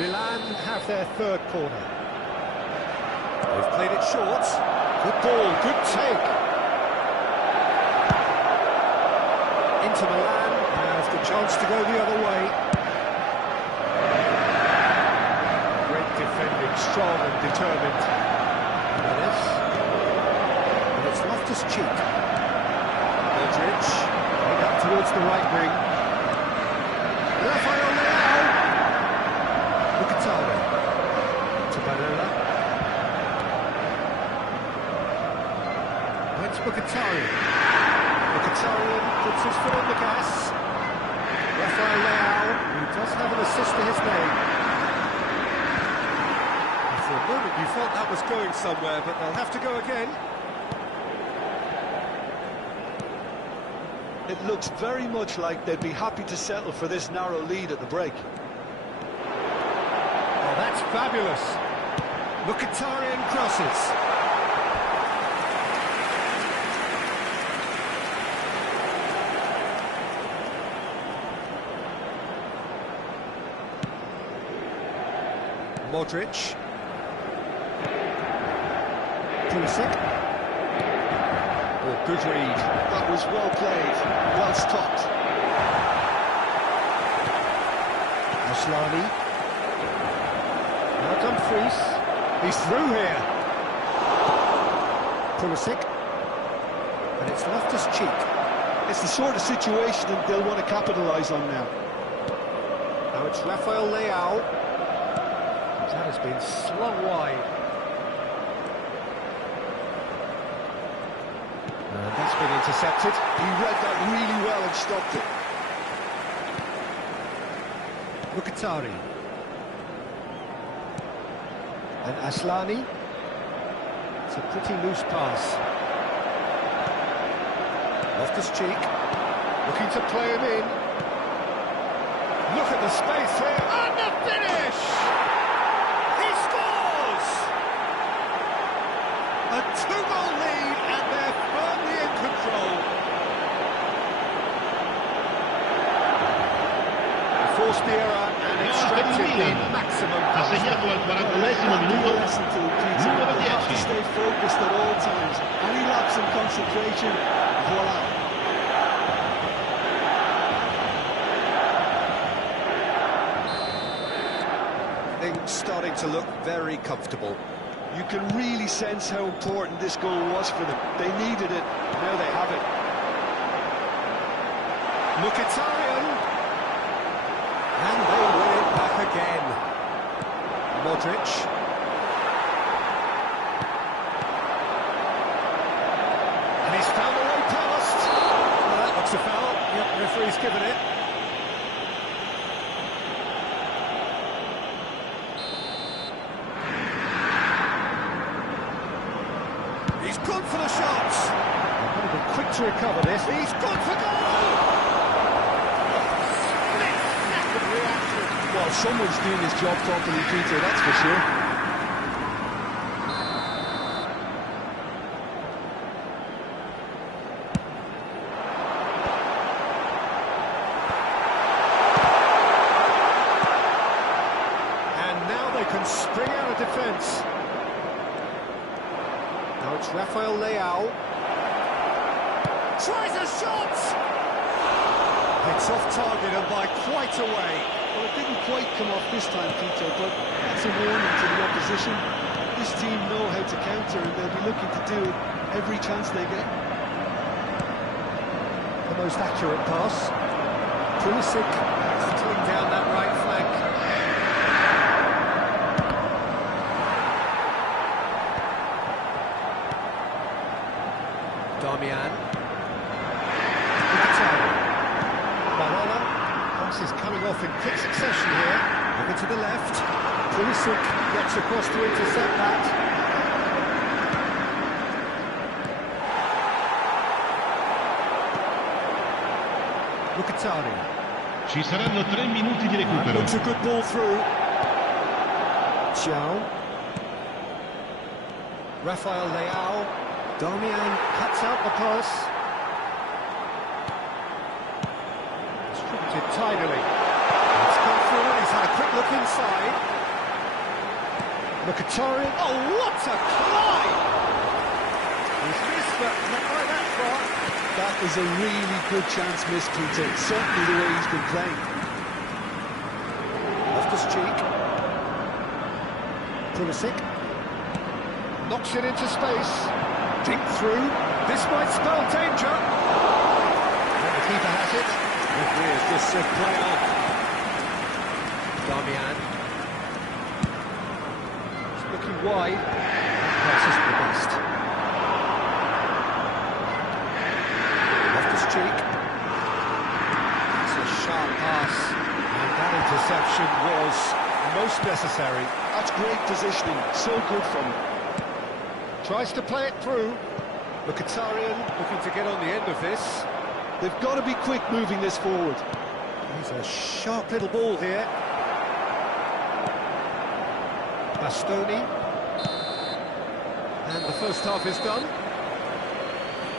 Milan have their third corner. They've played it short. Good ball, good take. Inter Milan have the chance to go the other way. Defending, strong and determined. Jimenez. And it's Loftus-Cheek. Modric. Going up towards the right wing. Rafael Leao. Mkhitaryan. To Barella. It's Mkhitaryan. Mkhitaryan puts his foot on the gas. Rafael Leao, who does have an assist to his name. For a moment you thought that was going somewhere, but they'll have to go again. It looks very much like they'd be happy to settle for this narrow lead at the break. That's fabulous. Mkhitaryan crosses. Modric. Pulisic. Oh, good read. That was well played, well stopped. Aslani. Now Dumfries. He's through here. Pulisic. And it's Loftus-Cheek. It's the sort of situation that they'll want to capitalise on now. Now it's Rafael Leao. That has been slung wide. And that's been intercepted. He read that really well and stopped it. Mkhitaryan. And Aslani. It's a pretty loose pass. Loftus-Cheek. Looking to play him in. Look at the space here. And the finish! He scores! A two-goal lead, and they're firmly in control. Forced the error and extracted the maximum. Ha segnato al 41esimo minuto numero 10. Stay focused at all times. Any lapse in concentration, voila. Things starting to look very comfortable. You can really sense how important this goal was for them. They needed it, now they have it. Mkhitaryan. And they win it back again. Modric. And he's found a way past. Well, that looks a foul. Yep, referee's given it. He's gone for the shots. They've got to be quick to recover this. He's gone for goal! Well, someone's doing his job properly, Peter, that's for sure. And now they can spring out of defence. Now it's Rafael Leao. Tries a shot! It's off target and by quite a way. Well, it didn't quite come off this time, Peter, but that's a warning to the opposition. This team know how to counter, and they'll be looking to do it every chance they get. The most accurate pass. Pulisic settling down that right flank. Darmian. Barella. Pass is coming off in quick succession here. Over to the left. Pulisic gets across to intercept that. Mkhitaryan. Ci saranno 3 minuti di recupero. Looks a good ball through. Xiao. Rafael Leao. Darmian cuts out the pass. Distributed tidily. It's come forward, he's had a quick look inside. Mkhitaryan. Oh, what a climb! He's missed, but not quite that far. That is a really good chance missed, Peter. Certainly the way he's been playing. Loftus-Cheek. Pulisic. Knocks it into space. Dink through. This might spell danger. And the keeper has it. Referee has just said play on. Darmian. He's looking wide. Pass isn't the best. Loftus-Cheek. It's a sharp pass. And that interception was most necessary. That's great positioning. So good from him. Tries to play it through. Mkhitaryan looking to get on the end of this. They've got to be quick moving this forward. He's a sharp little ball here. Bastoni. And the first half is done.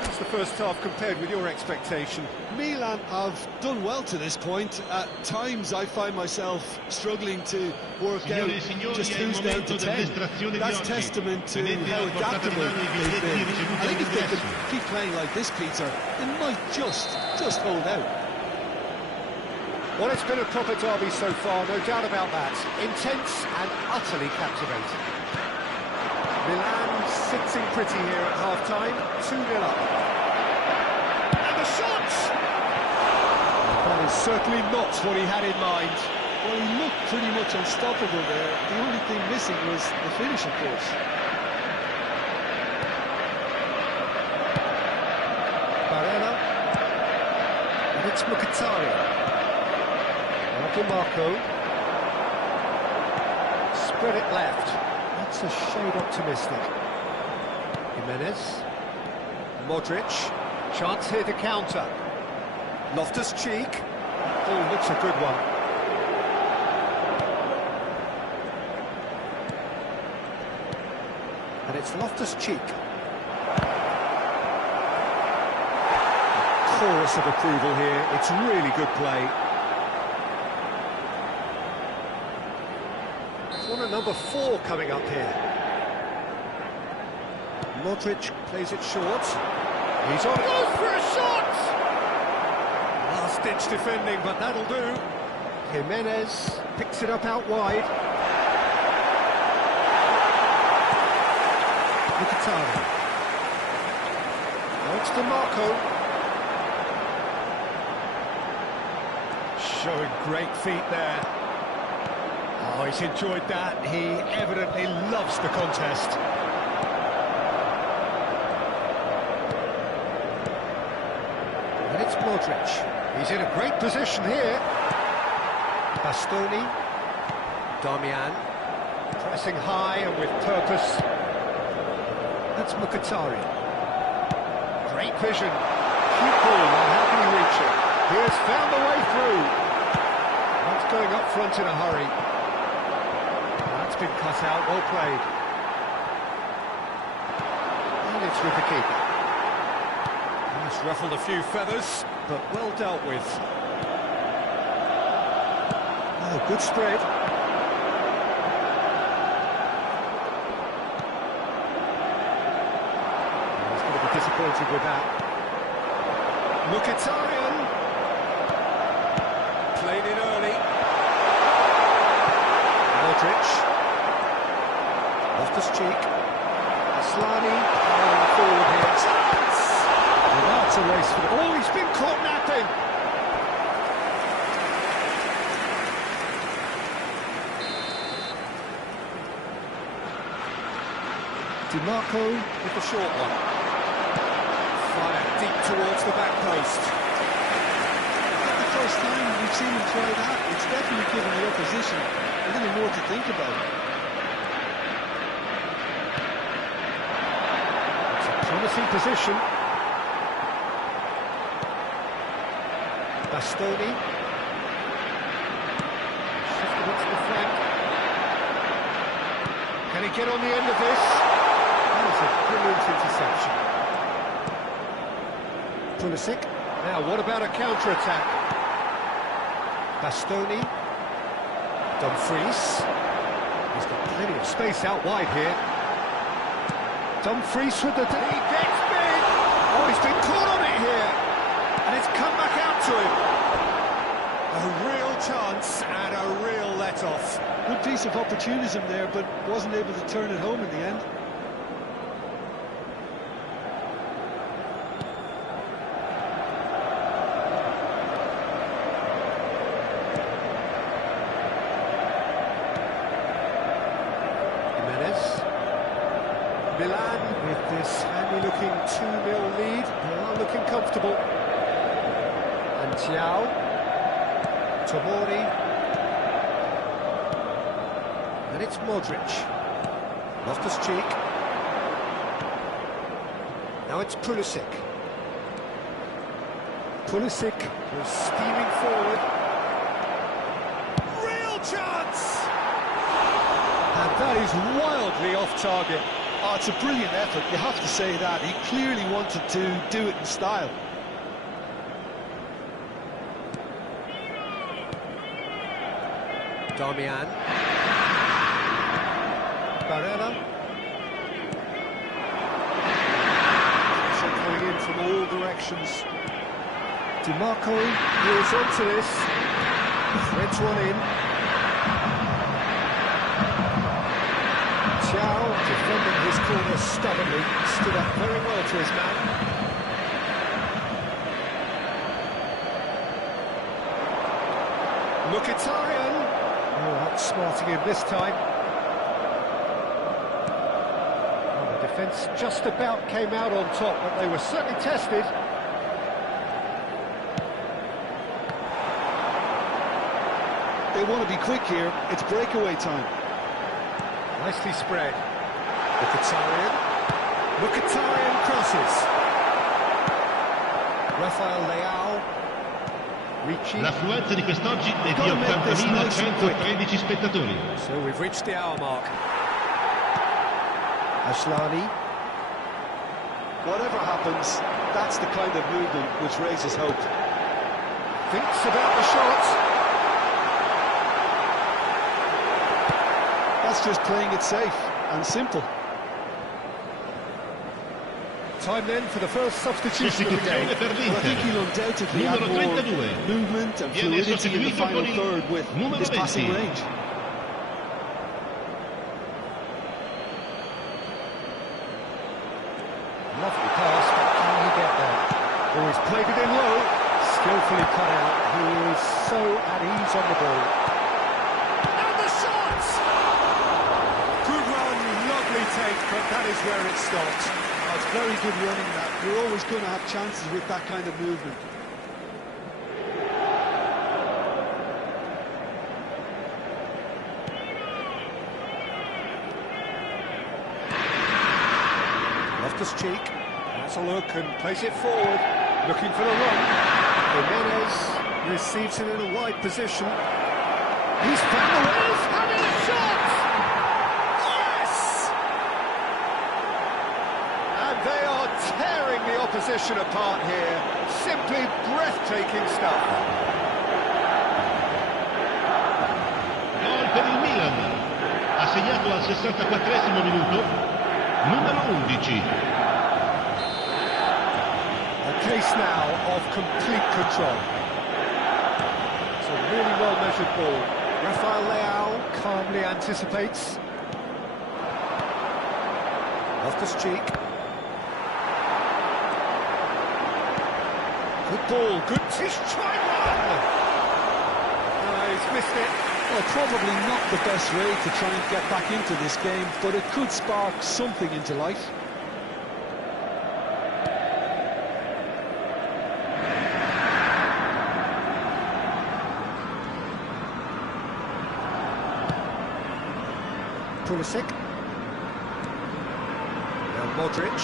That's the first half compared with your expectation. Milan have done well to this point. At times I find myself struggling to work out just who's down to 10. That's testament to how adaptable they've been. I think if they could keep playing like this, Peter, they might just hold out. Well, it's been a proper derby so far, no doubt about that. Intense and utterly captivating. Milan sitting pretty here at half-time, 2-0 up. And the shot! That is certainly not what he had in mind. Well, he looked pretty much unstoppable there. The only thing missing was the finish, of course. Barella. And it's Mkhitaryan. Di Marco. Spread it left. That's a shade optimistic. Jimenez. Modric. Chance here to counter. Loftus-Cheek. Oh, looks a good one. And it's Loftus-Cheek. Chorus of approval here. It's really good play. Corner number 4 coming up here. Modric plays it short. He's on. Goes for a shot! Last-ditch defending, but that'll do. Jimenez picks it up out wide. Mkhitaryan. Now it's Di Marco. Showing great feet there. Oh, he's enjoyed that. He evidently loves the contest. And it's Modric. He's in a great position here. Bastoni. Darmian. Pressing high and with purpose. That's Mkhitaryan. Great vision. Cute ball, now how can he reach it? He has found the way through. That's going up front in a hurry. That's been cut out, well played. And it's with the keeper. He's ruffled a few feathers, but well dealt with. Oh, good spread. He's going to be disappointed with that. Mkhitaryan. Played in early. Modric. Loftus-Cheek. Aslani. Forward here. Chance! Well, that's a race for the... Oh, he's been caught napping! Di Marco with the short one. Fire deep towards the back post. Not the first time we've seen him try that. It's definitely given the opposition a little more to think about. It's a promising position. Bastoni. Shifted it to the flank. Can he get on the end of this? That was a brilliant interception. Pulisic. Now, what about a counter-attack? Bastoni. Dumfries. He's got plenty of space out wide here. Dumfries with the... He gets big! Oh, he's been caught on it here! And it's come back out to him. A real chance and a real let-off. Good piece of opportunism there, but wasn't able to turn it home in the end. Milan, with this handy-looking 2-0 lead, they are looking comfortable. And Thiaw, Tomori, and it's Modric. Loftus-Cheek. Now it's Pulisic. Pulisic was steaming forward. Real chance! And that is wildly off target. Oh, it's a brilliant effort, you have to say that. He clearly wanted to do it in style. Darmian. Barella. Pressure coming in from all directions. DiMarco goes onto this. Threads one in. Thiaw, defending his corner stubbornly, stood up very well to his man. Mkhitaryan. Oh, outsmarting him this time. Well, the defence just about came out on top, but they were certainly tested. They want to be quick here, it's breakaway time. Nicely spread. Mkhitaryan. Mkhitaryan crosses. Rafael Leao. Ricci. L'affluenza di quest'oggi è di 80.113 spettatori. So we've reached the hour mark. Ashlani. Whatever happens, that's the kind of movement which raises hope. Thinks about the shot. That's just playing it safe and simple. Time then for the first substitution of the game. Sostituzione per Well, I think he'll undoubtedly add Numero more 32. movement and Viene fluidity in the sostituito final con il third with numero his passing 20. range. Lovely pass, but can he get there? Oh, he's played it in low. Skillfully cut out. He is so at ease on the ball. And the shot! Good run, lovely take, but that is where it stopped. Oh, it's very good running that. You're always going to have chances with that kind of movement. Loftus-Cheek has a look and plays it forward, looking for the run. Jimenez receives it in a wide position. He's found the way, he's having a shot! Yes! And they are tearing the opposition apart here. Simply breathtaking stuff. Gol per il Milan. Ha segnato al 64esimo minuto. Numero 11. A case now of complete control. It's a really well-measured ball. Rafael Leao calmly anticipates. Loftus-Cheek. Good ball, good... He's tried one! He's missed it. Well, probably not the best way to try and get back into this game, but it could spark something into life. Pulisic. Now Modric.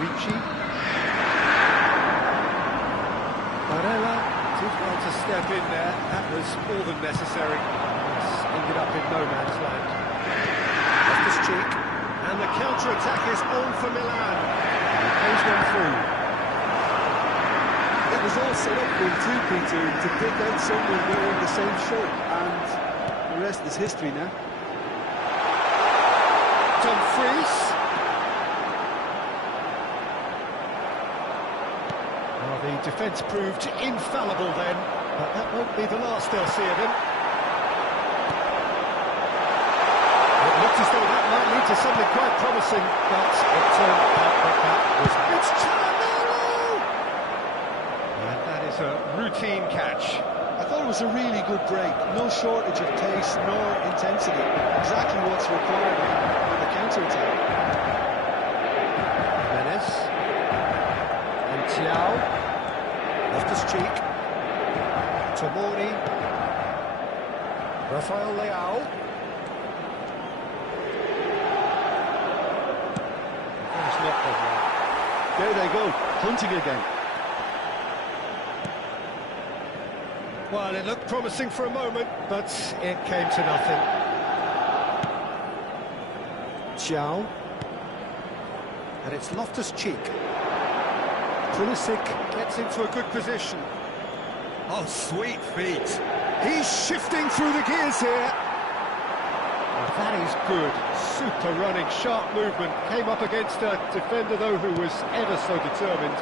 Ricci. Barella did well to step in there. That was more than necessary. It's ended up in no man's land. Loftus-Cheek. And the counter-attack is on for Milan. He plays one through. It was all set up for him too, Peter, to pick out someone wearing the same shirt, and the rest is history now. Dumfries. Well, the defence proved infallible then, but that won't be the last they'll see of him. It looked as though that might lead to something quite promising, but it turned out that that was... It's Çalhanoğlu! And that is a routine catch. I thought it was a really good break. No shortage of pace nor intensity. Exactly what's required on the counter-attack. Jimenez. And Thiaw. Loftus-Cheek. Tomori. Rafael Leao. He's not done well. There they go, hunting again. Well, it looked promising for a moment, but it came to nothing. Martial. And it's Loftus-Cheek. Pulisic gets into a good position. Oh, sweet feet. He's shifting through the gears here. Well, that is good. Super running, sharp movement. Came up against a defender, though, who was ever so determined.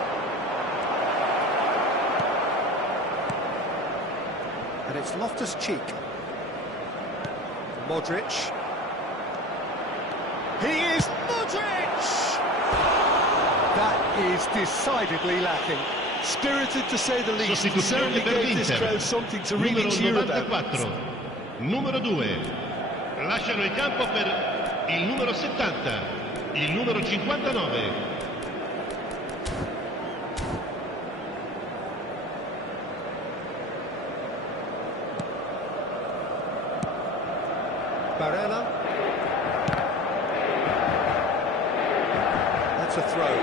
And it's Loftus-Cheek. Modric. He is Modric! That is decidedly lacking. Spirited to say the least. Sostituzione Certainly per gave this l'Inter. crowd something to really Numero cheer about. 94. Numero 2. Lasciano il campo per il numero 70. Il numero 59. Barella. That's a throw.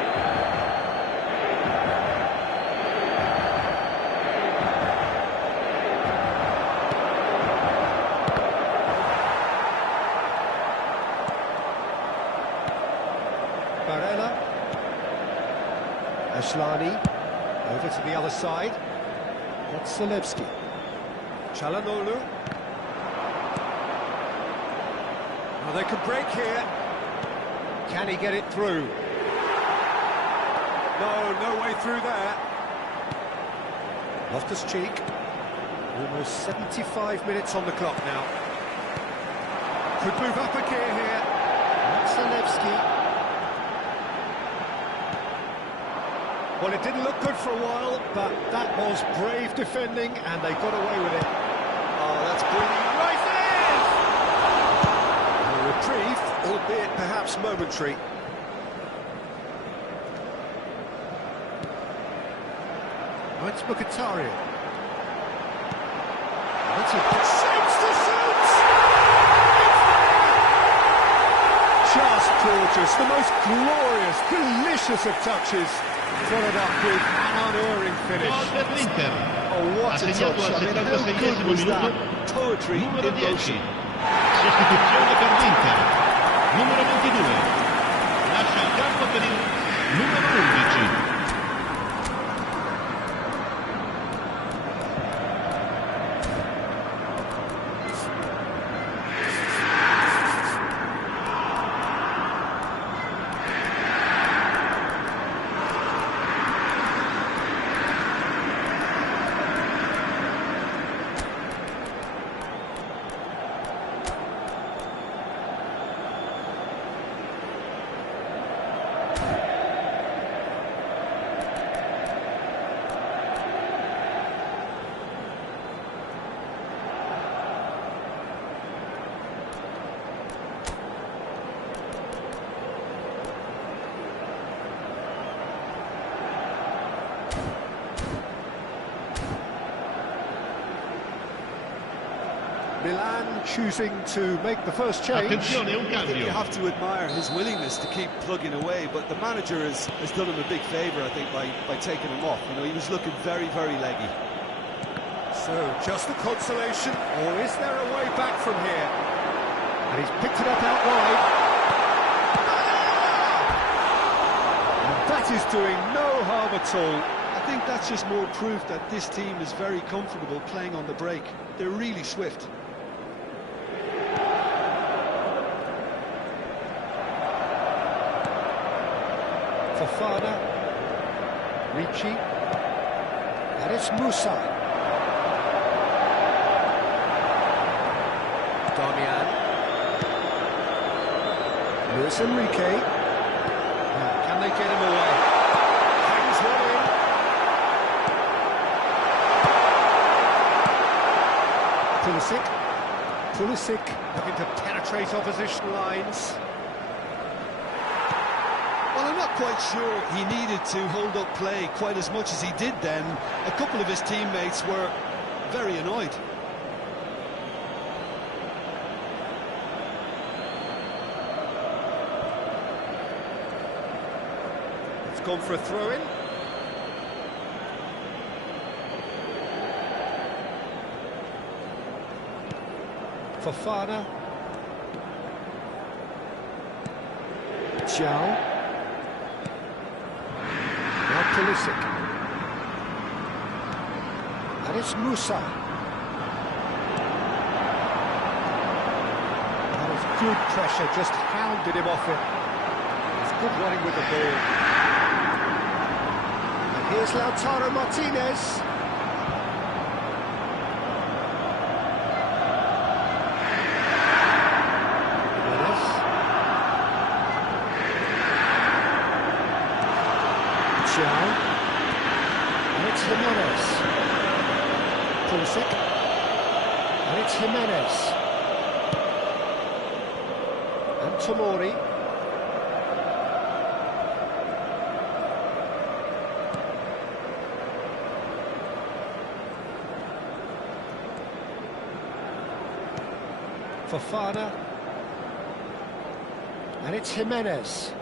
Barella. Ashlani. Over to the other side. That's Zalewski. Çalhanoğlu. Well, they could break here. Can he get it through? No way through there. Loftus-Cheek. Almost 75 minutes on the clock now. Could move up a gear here. Zalewski. Well, it didn't look good for a while, but that was brave defending, and they got away with it. Oh, that's brilliant. Right, it is! A reprieve, albeit perhaps momentary. Oh, it's Mkhitaryan. That's a shapes to shoot! Just gorgeous, the most glorious, delicious of touches. Followed up with an unerring finish. Gol per l'Inter. Oh, what Ha a segnato touch. al I mean, how 76esimo good was minuto. that? Poetry Numero in 10. motion. Sostituzione per l'Inter. Numero 22. Lascia il campo per il numero 11. Milan choosing to make the first change. Attenzione, un You cambio. have to admire his willingness to keep plugging away, but the manager has done him a big favour, I think, by taking him off. You know, he was looking very, very leggy. So, just a consolation, or is there a way back from here? And he's picked it up out wide. And that is doing no harm at all. I think that's just more proof that this team is very comfortable playing on the break. They're really swift. Fofana, Ricci, that is Musa. Darmian, Luis Enrique. Now, can they get him away? Hangs one in. Pulisic looking to penetrate opposition lines. Well, I'm not quite sure he needed to hold up play quite as much as he did then. A couple of his teammates were very annoyed. It's gone for a throw-in. Fofana. Xiao. Now Pulisic. And it's Musa. That was good pressure, just hounded him off it. It's good running with the ball. And here's Lautaro Martinez. Xiao. And it's Jimenez. Pulisic. And it's Jimenez. And Tomori. Fofana. And it's Jimenez.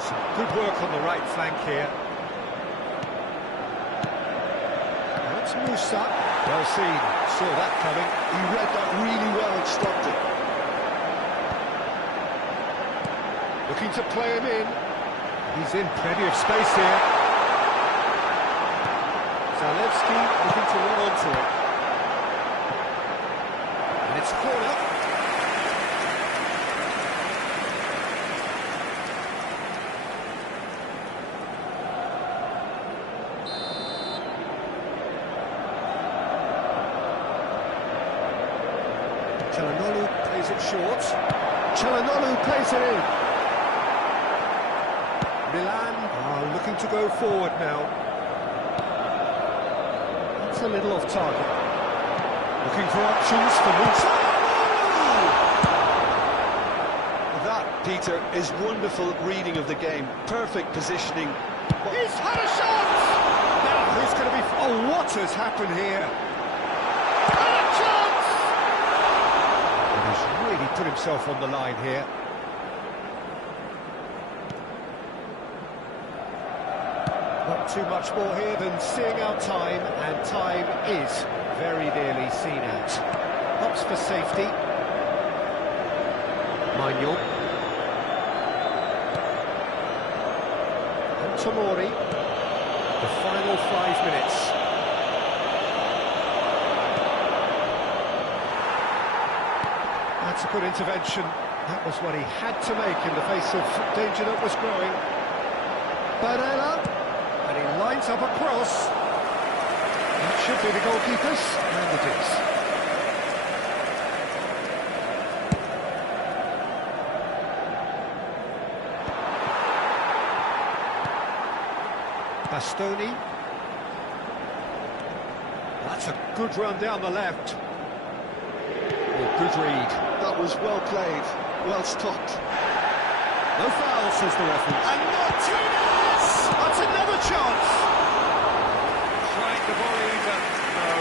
Some good work on the right flank here. Now it's Musa. Well seen, saw that coming. He read that really well and stopped it. Looking to play him in. He's in plenty of space here. Zalewski looking to run onto it. And it's corner. Çalhanoğlu plays it short. Çalhanoğlu plays it in. Milan are looking to go forward now. That's a little off target. Looking for options for Musa. That, Peter, is wonderful reading of the game. Perfect positioning. He's had a shot! Now who's going to be... Oh, what has happened here? And a chance! And he's really put himself on the line here. Not too much more here than seeing out time, and time is very nearly seen out. Opts for safety. Manuel. And Tomori. The final 5 minutes. That's a good intervention. That was what he had to make in the face of danger that was growing. Barella. And he lines up a cross. That should be the goalkeeper's, and it is. Bastoni. That's a good run down the left. Oh, good read. That was well played, well stopped. No foul, says the referee. And Martinez! That's another chance! Tried the volley, but no.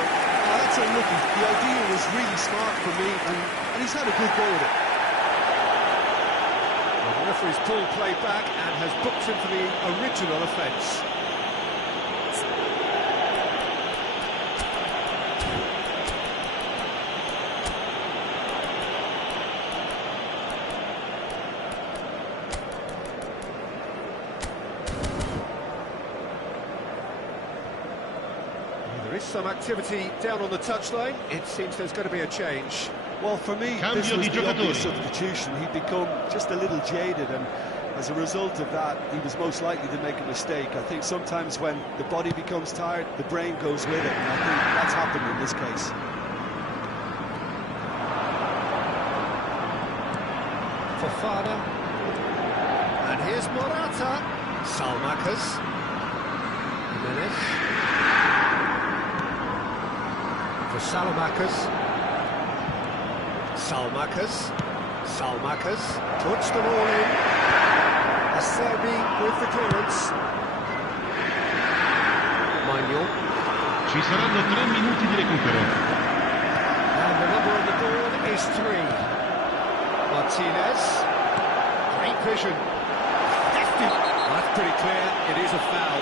That's unlucky. The idea was really smart for me, and he's had a good go at it. Well, the referee's pulled play back and has booked him for the original offence. There is some activity down on the touchline. It seems there's going to be a change. Well, for me, this was the obvious substitution. He'd become just a little jaded, and as a result of that, he was most likely to make a mistake. I think sometimes when the body becomes tired, the brain goes with it, and I think that's happened in this case. Fofana. And here's Morata. Salmakas. Jimenez. For Salmakas. Salmakas puts the ball in. Acerbi with the clearance. Manuel. Ci saranno 3 minuti di recupero. And the number on the board is 3. Martinez. Great vision. That's pretty clear. It is a foul.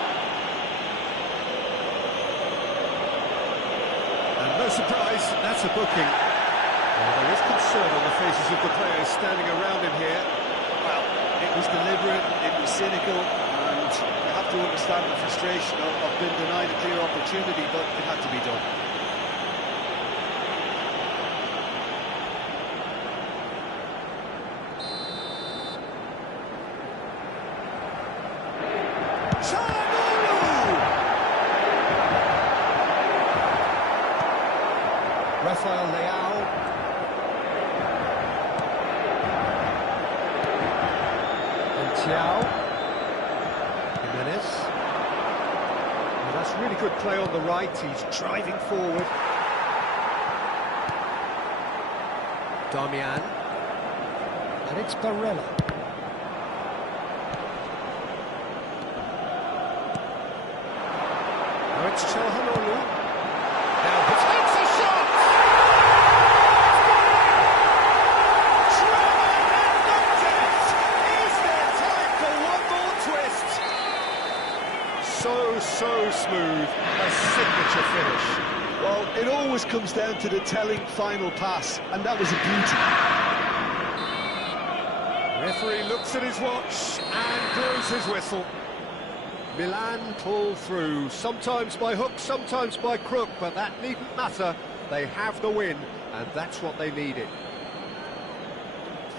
And no surprise, that's a booking. Well, there is concern on the faces of the players standing around him here. Well, It was deliberate, it was cynical, and you have to understand the frustration of being denied a clear opportunity, but it had to be done. Rafael Leao. And Thiaw. Jimenez. Well, that's really good play on the right. He's driving forward. Darmian. And it's Barella. Now it's Çalhanoğlu. Now he takes a shot! Is there time for one more twist? So smooth, a signature finish. Well, it always comes down to the telling final pass, and that was a beauty. Referee looks at his watch and blows his whistle. Milan pull through, sometimes by hook, sometimes by crook, but that needn't matter. They have the win, and that's what they needed.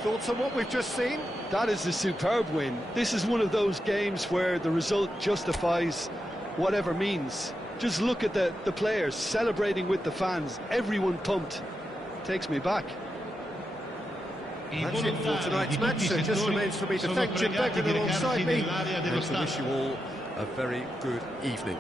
Thoughts on what we've just seen? That is a superb win. This is one of those games where the result justifies whatever means. Just look at the players celebrating with the fans, everyone pumped. Takes me back. That's it for tonight's match. It just remains for me to thank Jim Beglin alongside me and to wish you all a very good evening.